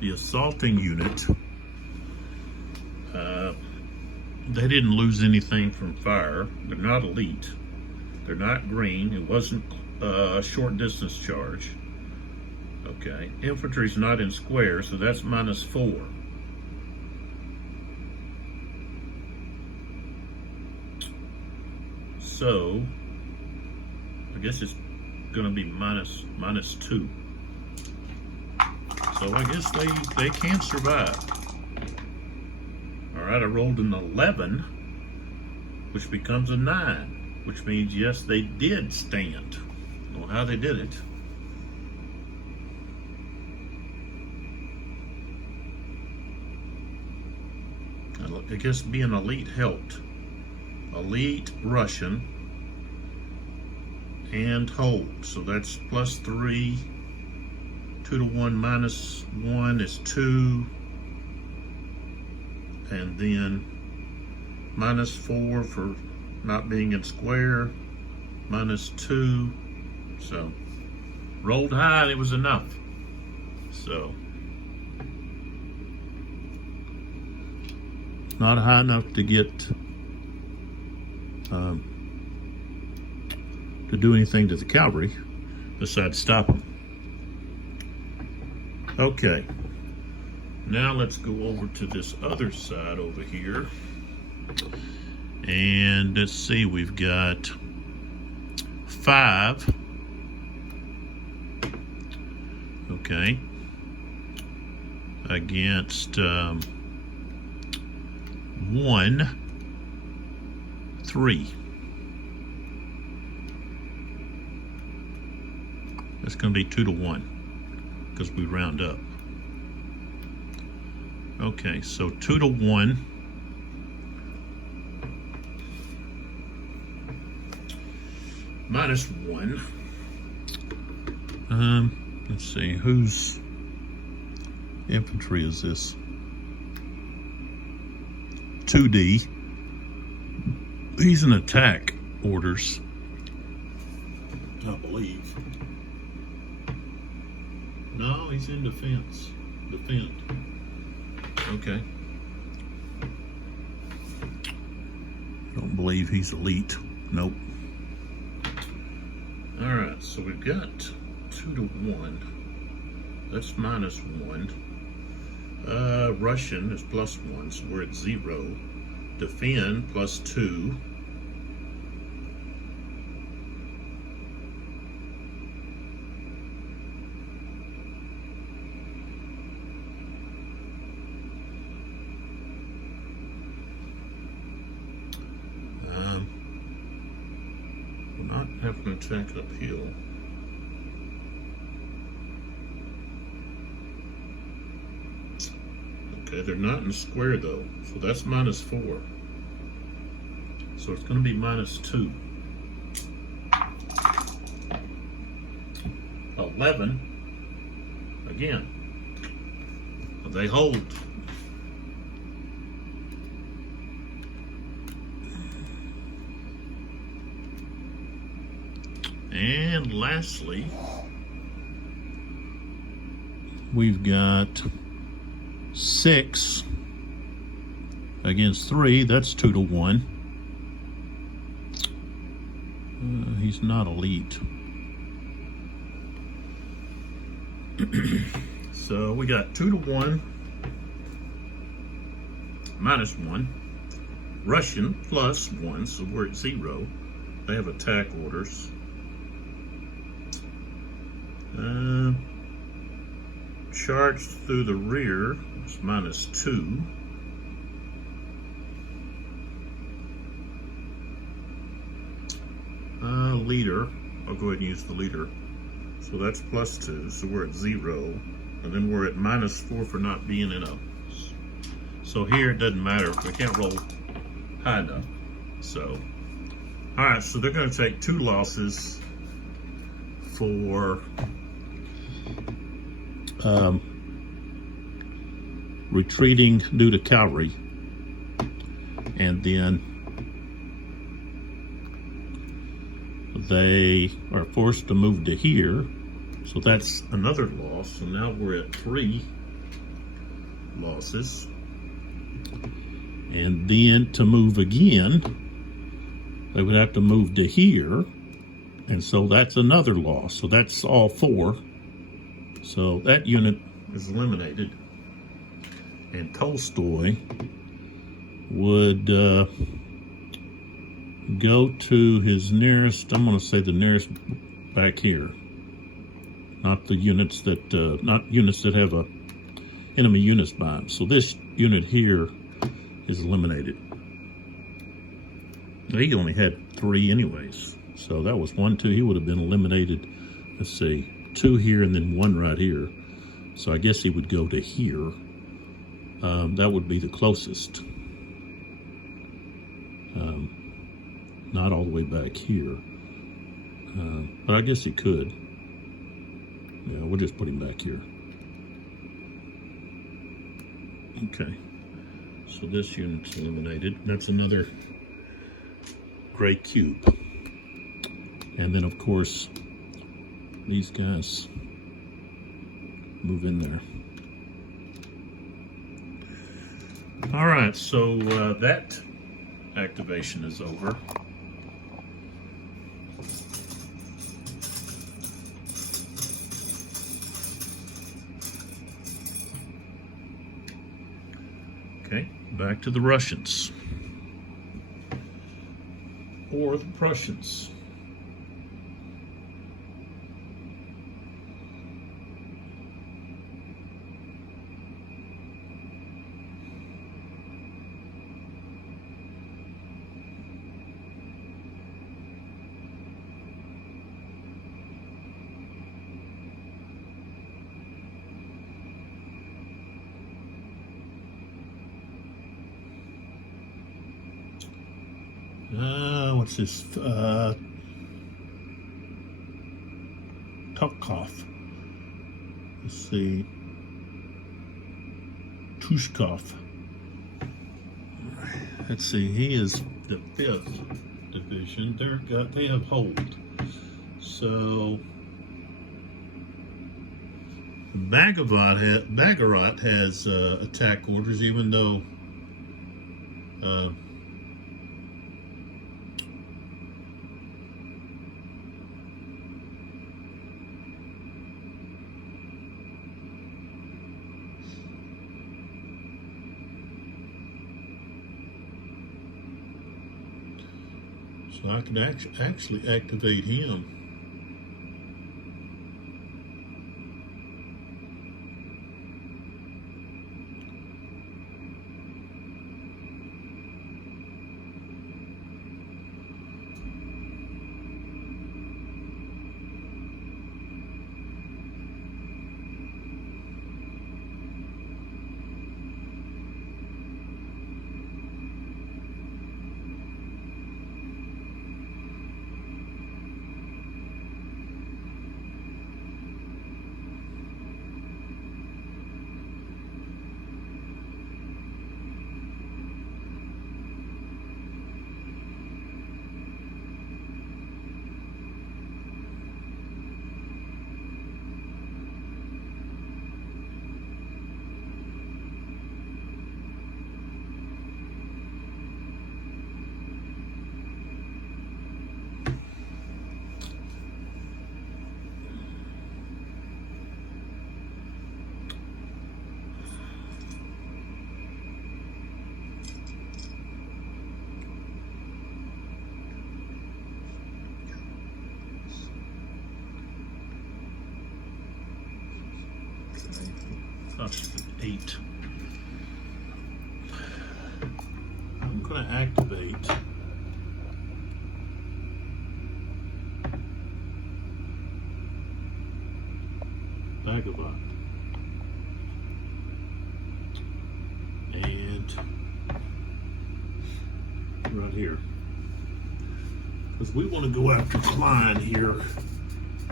The assaulting unit, they didn't lose anything from fire. They're not elite. They're not green. It wasn't a short distance charge. Okay. Infantry's not in square, so that's minus 4. So I guess it's going to be minus 2. So I guess they can survive. All right, I rolled an 11, which becomes a 9, which means yes, they did stand. I don't know how they did it. I guess being elite helped. Elite Russian and hold. So that's plus 3. 2 to 1 minus 1 is 2. And then minus 4 for not being in square. Minus 2. So rolled high and it was enough. So not high enough to get to do anything to the cavalry besides stop them. Okay, now let's go over to this other side over here, and let's see, we've got 5. Okay, against 1, 3. That's going to be 2 to 1 because we round up. Okay, so 2 to 1. Minus 1. Let's see, whose infantry is this? 2D. He's in attack orders, I believe. No, he's in defense. Defend. Okay. Don't believe he's elite. Nope. All right, so we've got 2 to 1. That's minus 1. Russian is plus 1, so we're at 0. Defend plus 2. We're not having to attack uphill. Okay, they're not in square though, so that's minus 4. So it's going to be minus 2. 11. Again, they hold. And lastly, we've got 6 against 3. That's 2-1. He's not elite. So we got 2-1, -1. Russian +1, so we're at 0. They have attack orders. Charge through the rear is -2. Leader, I'll go ahead and use the leader. So that's +2, so we're at 0. And then we're at -4 for not being in a. So here it doesn't matter, we can't roll high enough. So, all right, so they're going to take 2 losses for retreating due to cavalry, and then they are forced to move to here, so that's another loss. So now we're at 3 losses, and then to move again they would have to move to here, and so that's another loss. So that's all 4. So that unit is eliminated, and Tolstoy would go to his nearest, I'm going to say the nearest back here, not the units that, not units that have a enemy units by them. So this unit here is eliminated. He only had 3 anyways, so that was 1, 2. He would have been eliminated. Let's see, 2 here and then 1 right here. So I guess he would go to here. That would be the closest. Not all the way back here, but I guess he could. Yeah, we'll just put him back here. Okay, so this unit's eliminated. That's another gray cube. And then of course these guys move in there. All right, so that activation is over. Okay, back to the Russians. Or the Prussians. What's this? Tukov. Let's see. Tushkov. Let's see. He is the 5th division. They have hold. So Bagarat has attack orders, even though. So I could actually activate him. 8. I'm going to activate Vagabond. And right here. Because we want to go after Klein here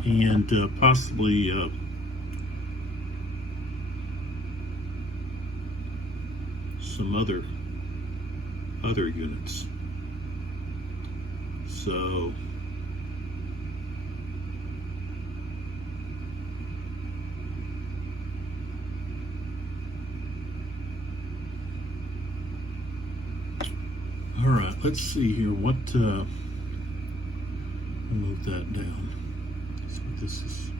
and possibly some other units. So all right, let's see here. What move that down. So this is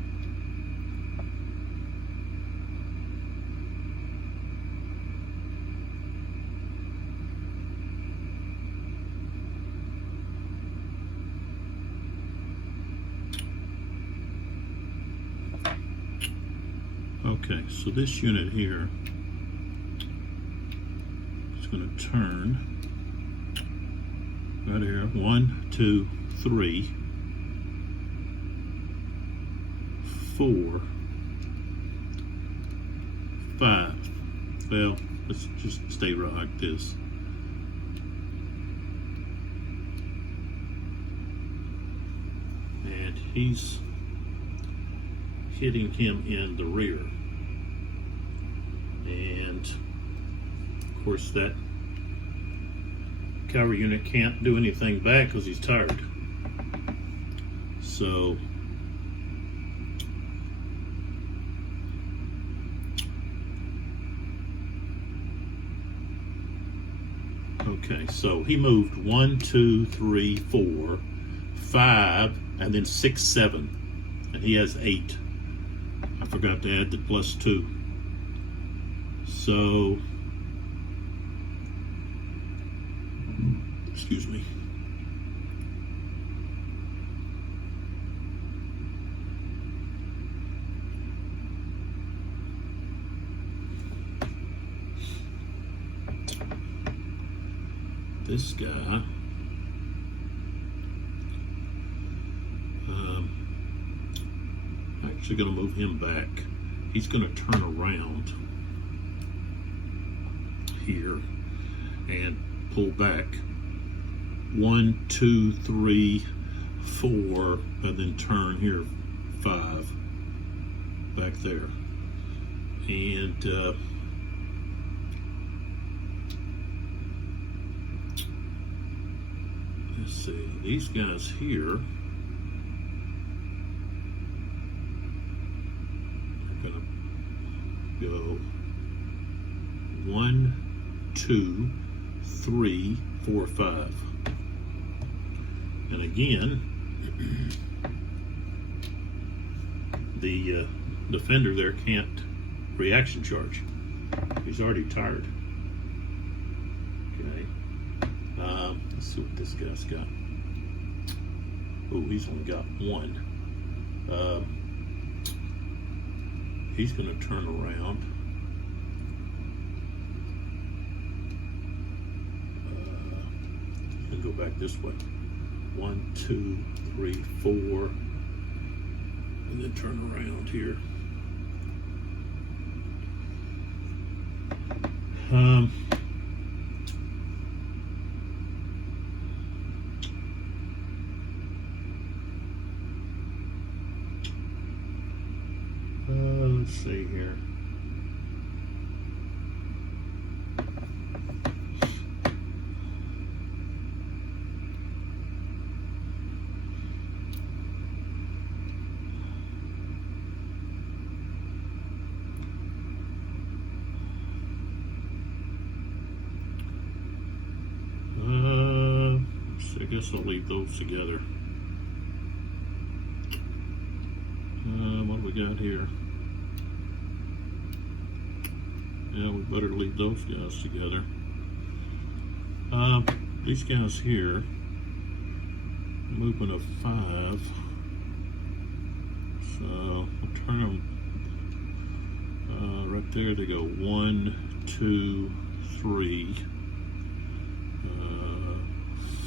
okay, so this unit here is going to turn right here. 1, 2, 3, 4, 5. Well, let's just stay right like this. And he's hitting him in the rear. And of course that cavalry unit can't do anything back because he's tired. So okay, so he moved 1, 2, 3, 4, 5, and then 6, 7, and he has 8. I forgot to add the +2. So, excuse me. This guy, I'm actually going to move him back. He's going to turn around here and pull back. 1, 2, 3, 4, and then turn here 5 back there. And let's see, these guys here are gonna go 1, 2, 3, 4, 5. And again, the defender there can't reaction charge. He's already tired. Okay. Let's see what this guy's got. Oh, he's only got 1. He's going to turn around. And go back this way. 1, 2, 3, 4, and then turn around here. Let's see here. I guess I'll leave those together. What do we got here? Yeah, we better leave those guys together. These guys here, movement of 5. So I'll turn them Right there they go 1, 2, 3,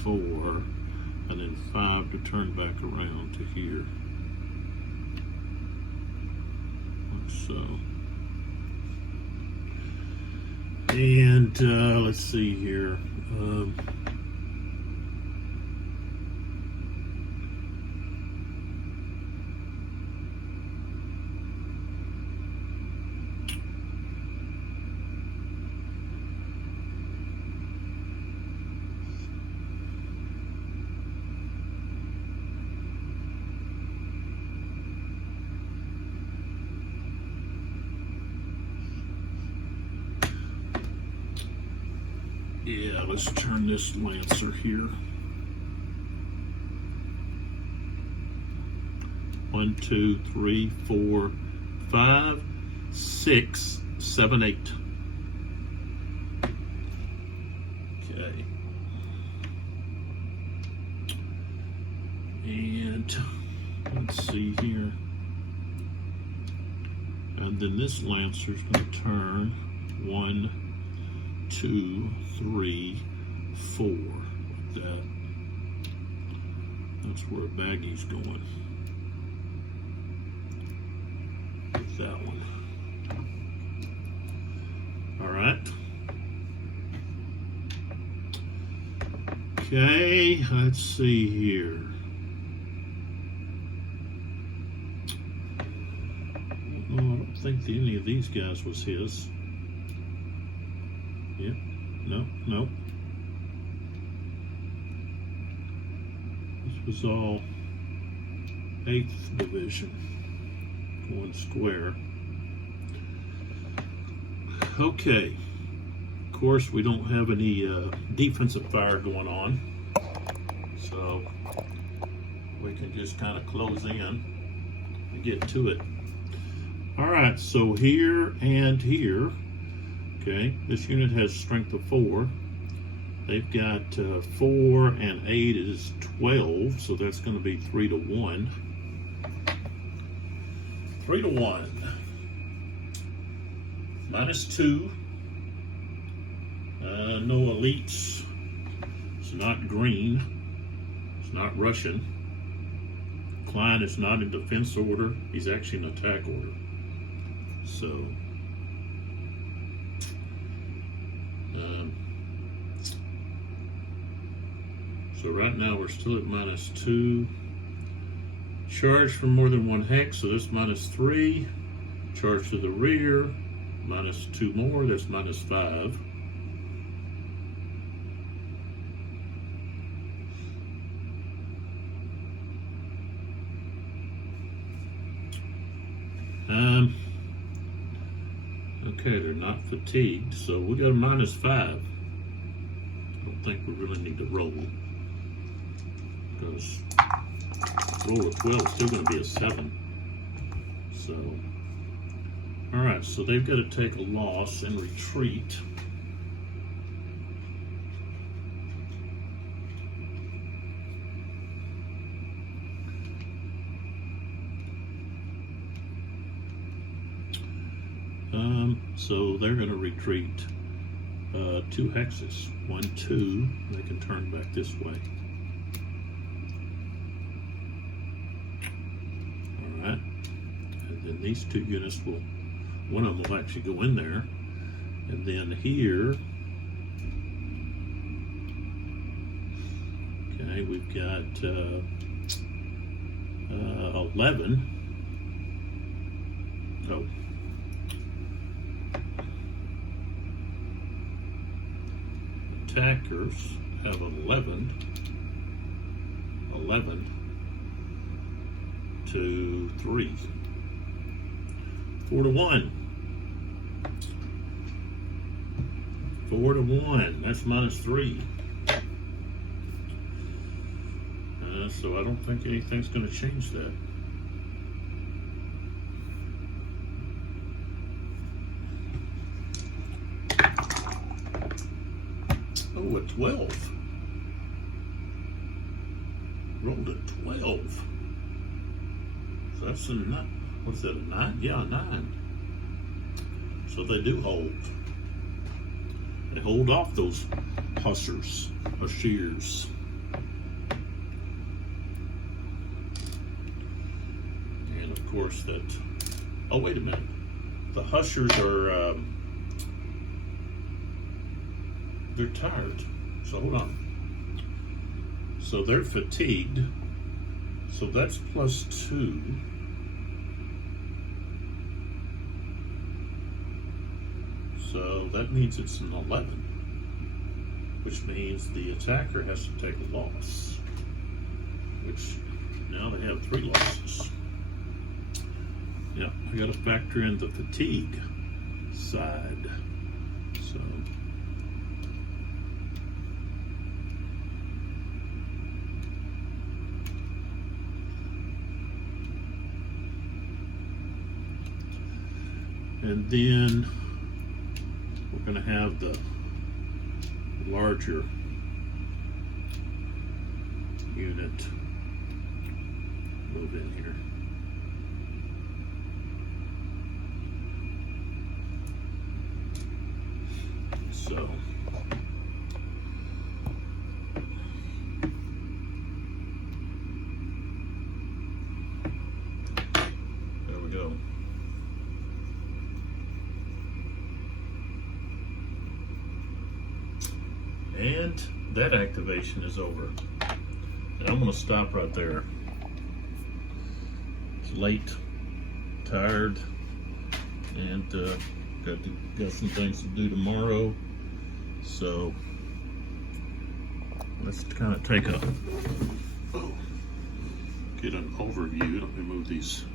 4, and then 5 to turn back around to here, like so. And let's see here. Yeah, let's turn this Lancer here. 1, 2, 3, 4, 5, 6, 7, 8. Okay. And let's see here. And then this Lancer's going to turn 1, 2, 3, 4, like that. That's where a baggie's going. With that one. All right. Okay, let's see here. I don't think that any of these guys was his. Yep. No. This was all 8th Division, going square. Okay. Of course, we don't have any defensive fire going on, so we can just kind of close in and get to it. All right, so here and here. Okay, this unit has strength of 4. They've got 4 and 8 is 12, so that's going to be 3 to 1. 3 to 1. -2. No elites. It's not green. It's not Russian. Klein is not in defense order. He's actually in attack order. So. So right now we're still at -2. Charge for more than 1 hex, so that's -3. Charge to the rear, -2 more, that's -5. Okay, they're not fatigued, so we got a -5. I don't think we really need to roll, because roll of 12 is still going to be a 7. So, all right, so they've got to take a loss and retreat. So they're going to retreat 2 hexes. 1, 2. They can turn back this way. All right. And then these 2 units will, one of them will actually go in there. And then here, okay, we've got 11. Oh. Attackers have 11 to 3, 4 to 1, 4 to 1. That's -3. So I don't think anything's going to change that. Oh, a 12. Rolled a 12. So that's a 9. What's that, a 9? Yeah, a 9. So they do hold. They hold off those hussars or shears. And of course that, oh wait a minute. The hussars are, they're tired. So hold on. So they're fatigued. So that's +2. So that means it's an 11, which means the attacker has to take a loss, which now they have 3 losses. Yeah, I got to factor in the fatigue side. So and then we're going to have the larger unit move in here. So there we go. And that activation is over. And I'm going to stop right there. It's late, tired, and got some things to do tomorrow. So let's kind of take get an overview. Let me move these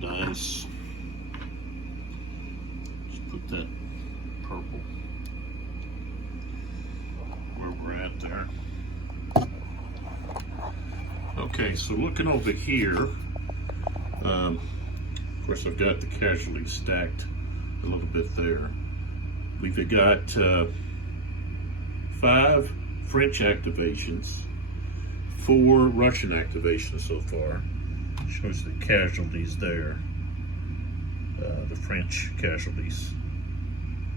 dice. Just put that purple where we're at there. Okay, so looking over here, of course I've got the casualties stacked a little bit there. We've got 5 French activations, 4 Russian activations so far. Shows the casualties there, the French casualties.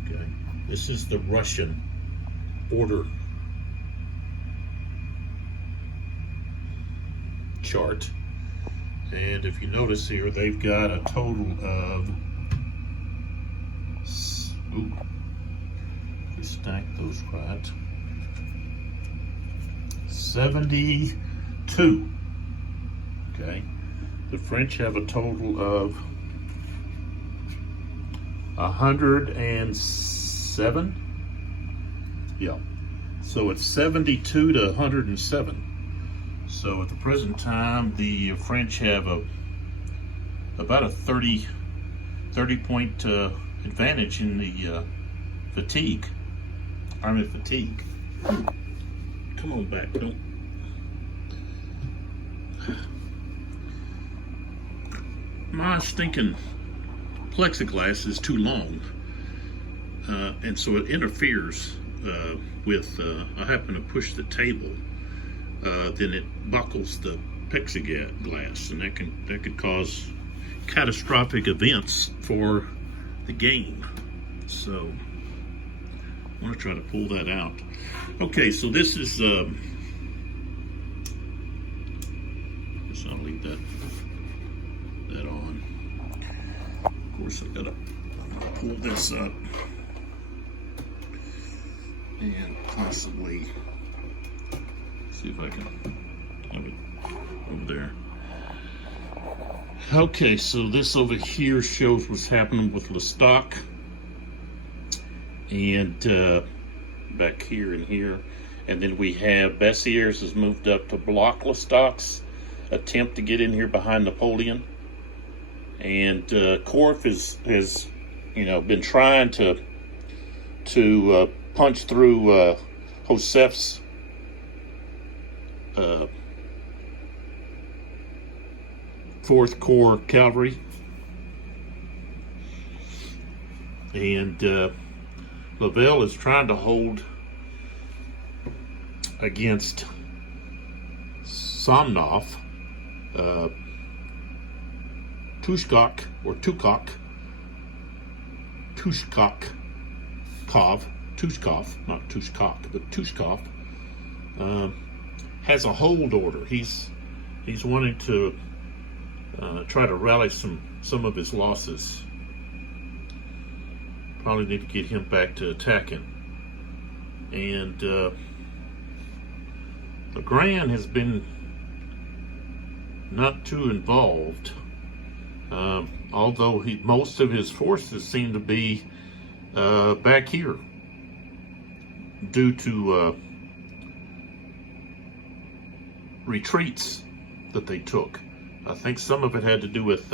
Okay, this is the Russian order chart, and if you notice here, they've got a total of, ooh, if you stack those right, 72. Okay, the French have a total of 107. Yeah, so it's 72 to 107. So at the present time, the French have about a 30 point advantage in the fatigue, army fatigue. Come on back, don't. My stinking plexiglass is too long, and so it interferes with, I happen to push the table, then it buckles the plexiglass, and that could cause catastrophic events for the game. So I want to try to pull that out. Okay, so this is guess I'll leave that on. Of course I'm gonna pull this up and possibly see if I can have it over there. Okay, so this over here shows what's happening with Lestock, and back here and here, and then we have Bessieres has moved up to block Lestock's attempt to get in here behind Napoleon, and Korff has been trying to punch through Josef's Fourth Corps cavalry, and Lavelle is trying to hold against Somnov, Tukok Tushkov, not Tushkok, but Tushkov, has a hold order. He's wanting to try to rally some of his losses. Probably need to get him back to attacking. And Legrand has been not too involved, although most of his forces seem to be back here due to retreats that they took. I think some of it had to do with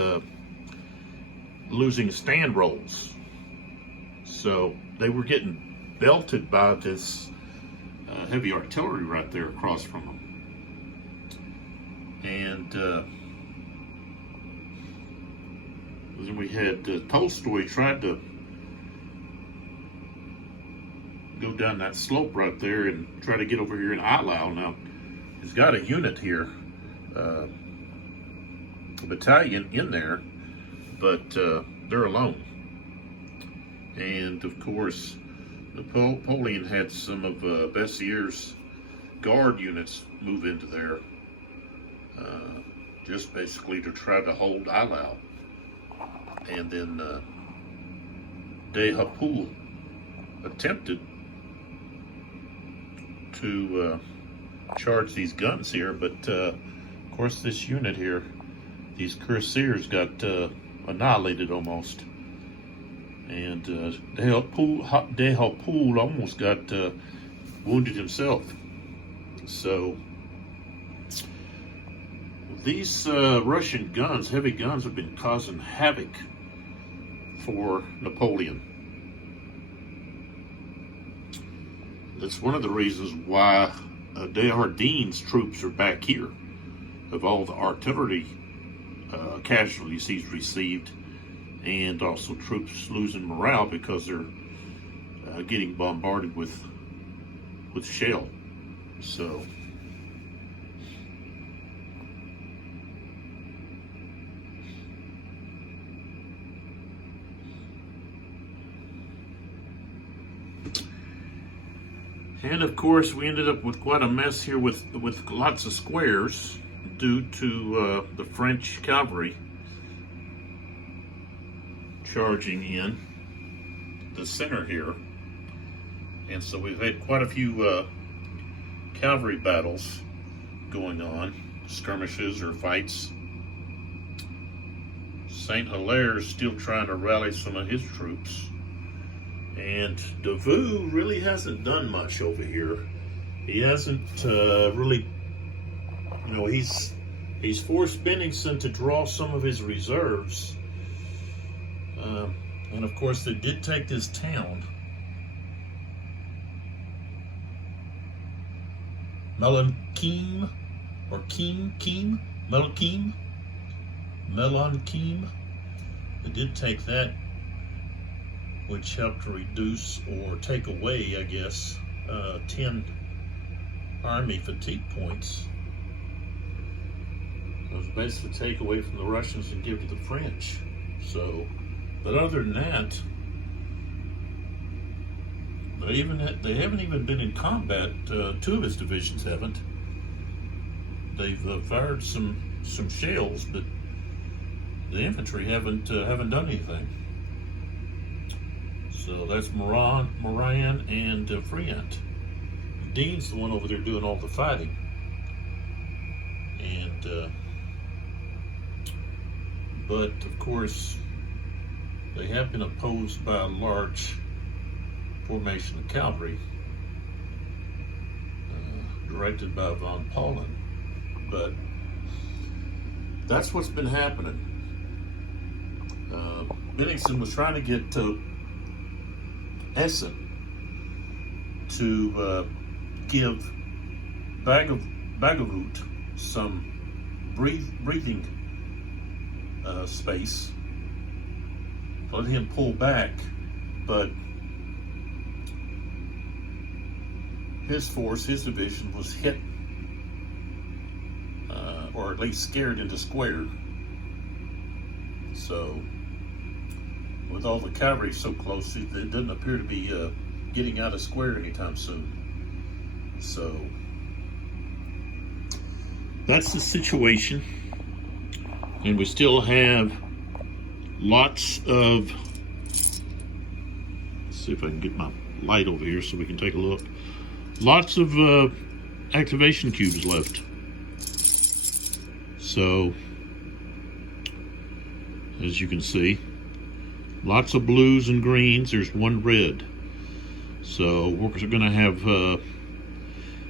losing stand rolls. So they were getting belted by this heavy artillery right there across from them. And then we had Tolstoy tried to go down that slope right there and try to get over here in Eylau. Now, he's got a unit here, a battalion in there, but they're alone. And of course, Napoleon had some of Bessieres' guard units move into there, just basically to try to hold Eylau. And then De Hapoul attempted to charge these guns here, but of course this unit here, these cuirassiers, got annihilated almost. And De Hapoul almost got wounded himself. So these Russian guns, heavy guns, have been causing havoc for Napoleon. That's one of the reasons why Desjardins' troops are back here, of all the artillery casualties he's received, and also troops losing morale because they're getting bombarded with shell. So and of course we ended up with quite a mess here with lots of squares due to the French cavalry charging in the center here. And so we've had quite a few cavalry battles going on, skirmishes or fights. Saint Hilaire's still trying to rally some of his troops. And Davout really hasn't done much over here. He hasn't really, he's forced Bennigsen to draw some of his reserves. And of course they did take this town. Melanchim, or Melanchim. They did take that, which helped to reduce or take away, I guess, 10 army fatigue points. It was basically take away from the Russians and give to the French. So, but other than that, they haven't even been in combat. Two of his divisions haven't. They've fired some shells, but the infantry haven't done anything. So that's Moran and Friant. Dean's the one over there doing all the fighting. And but of course they have been opposed by a large formation of cavalry directed by von Paulin. But that's what's been happening. Bennigsen was trying to get to Essen to give Bagavout some breathing space, let him pull back, but his force, his division, was hit, or at least scared into square. So with all the cavalry so close, it doesn't appear to be getting out of square anytime soon. So that's the situation, and we still have lots of, let's see if I can get my light over here so we can take a look. Lots of activation cubes left. So as you can see, lots of blues and greens. There's one red. So we're going to have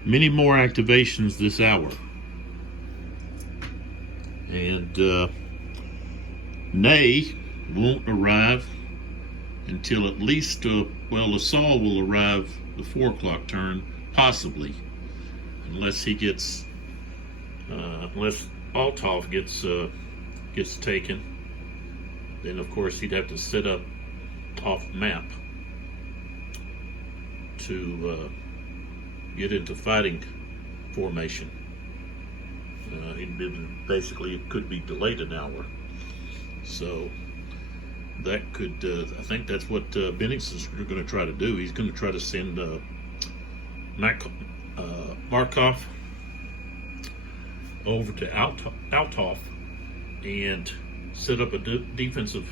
many more activations this hour. And Nay won't arrive until at least, Lassalle will arrive the 4 o'clock turn, possibly, unless he gets, unless Althoff gets taken. Then of course he'd have to set up off map to get into fighting formation. Basically, it could be delayed an hour. So that could, I think that's what Bennington's going to try to do. He's going to try to send Markov over to Althoff and set up a defensive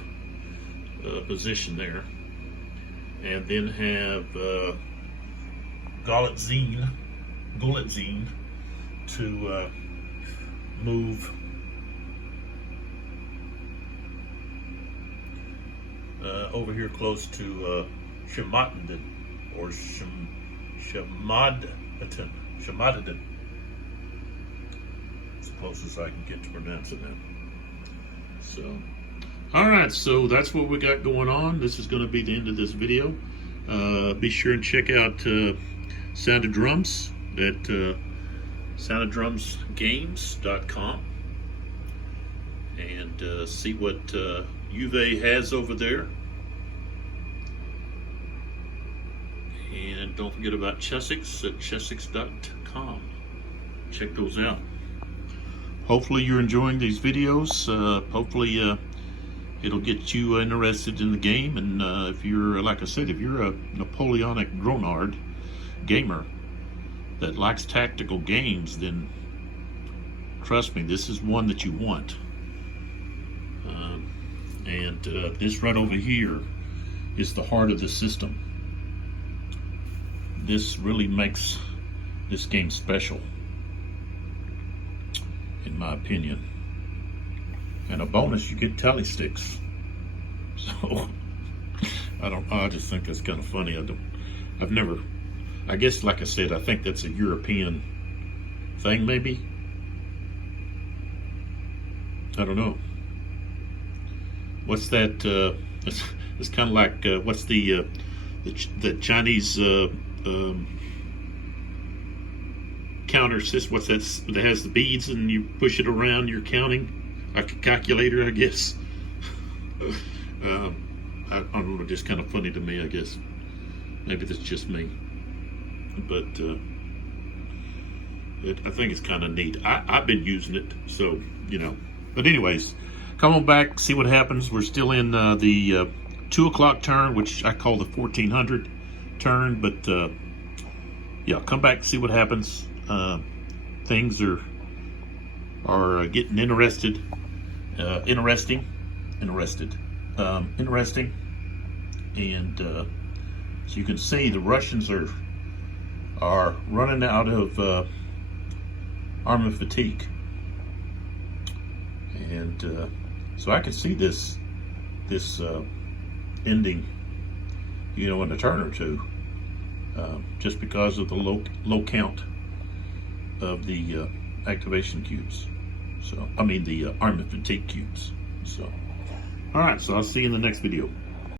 position there, and then have Golitzine to move over here close to Shamadin, or Shamadin. As close as I can get to pronouncing that. So, all right, so that's what we got going on. This is going to be the end of this video. Be sure and check out Sound of Drums at soundoffdrumsgames.com and see what Uwe has over there. And don't forget about Chessex at chessex.com. Check those out. Hopefully you're enjoying these videos. Hopefully it'll get you interested in the game. And if you're, like I said, if you're a Napoleonic Gronard gamer that likes tactical games, then trust me, this is one that you want. And this right over here is the heart of the system. This really makes this game special, in my opinion. And a bonus, you get tally sticks. So I just think that's kind of funny. I guess, like I said, I think that's a European thing, maybe. I don't know. What's that? It's kind of like what's the Chinese counter system? What's that? That has the beads and you push it around. You're counting. A calculator, I guess. I don't know. Just kind of funny to me, I guess. Maybe that's just me. But I think it's kind of neat. I've been using it, so you know. But anyways, come on back, see what happens. We're still in the 2 o'clock turn, which I call the 1400 turn. But yeah, come back, see what happens. Things are getting interesting. And so you can see the Russians are running out of armor fatigue, and so I could see this ending, you know, in a turn or two, just because of the low count of the activation cubes. So I mean the armor fatigue cubes. So all right, so I'll see you in the next video.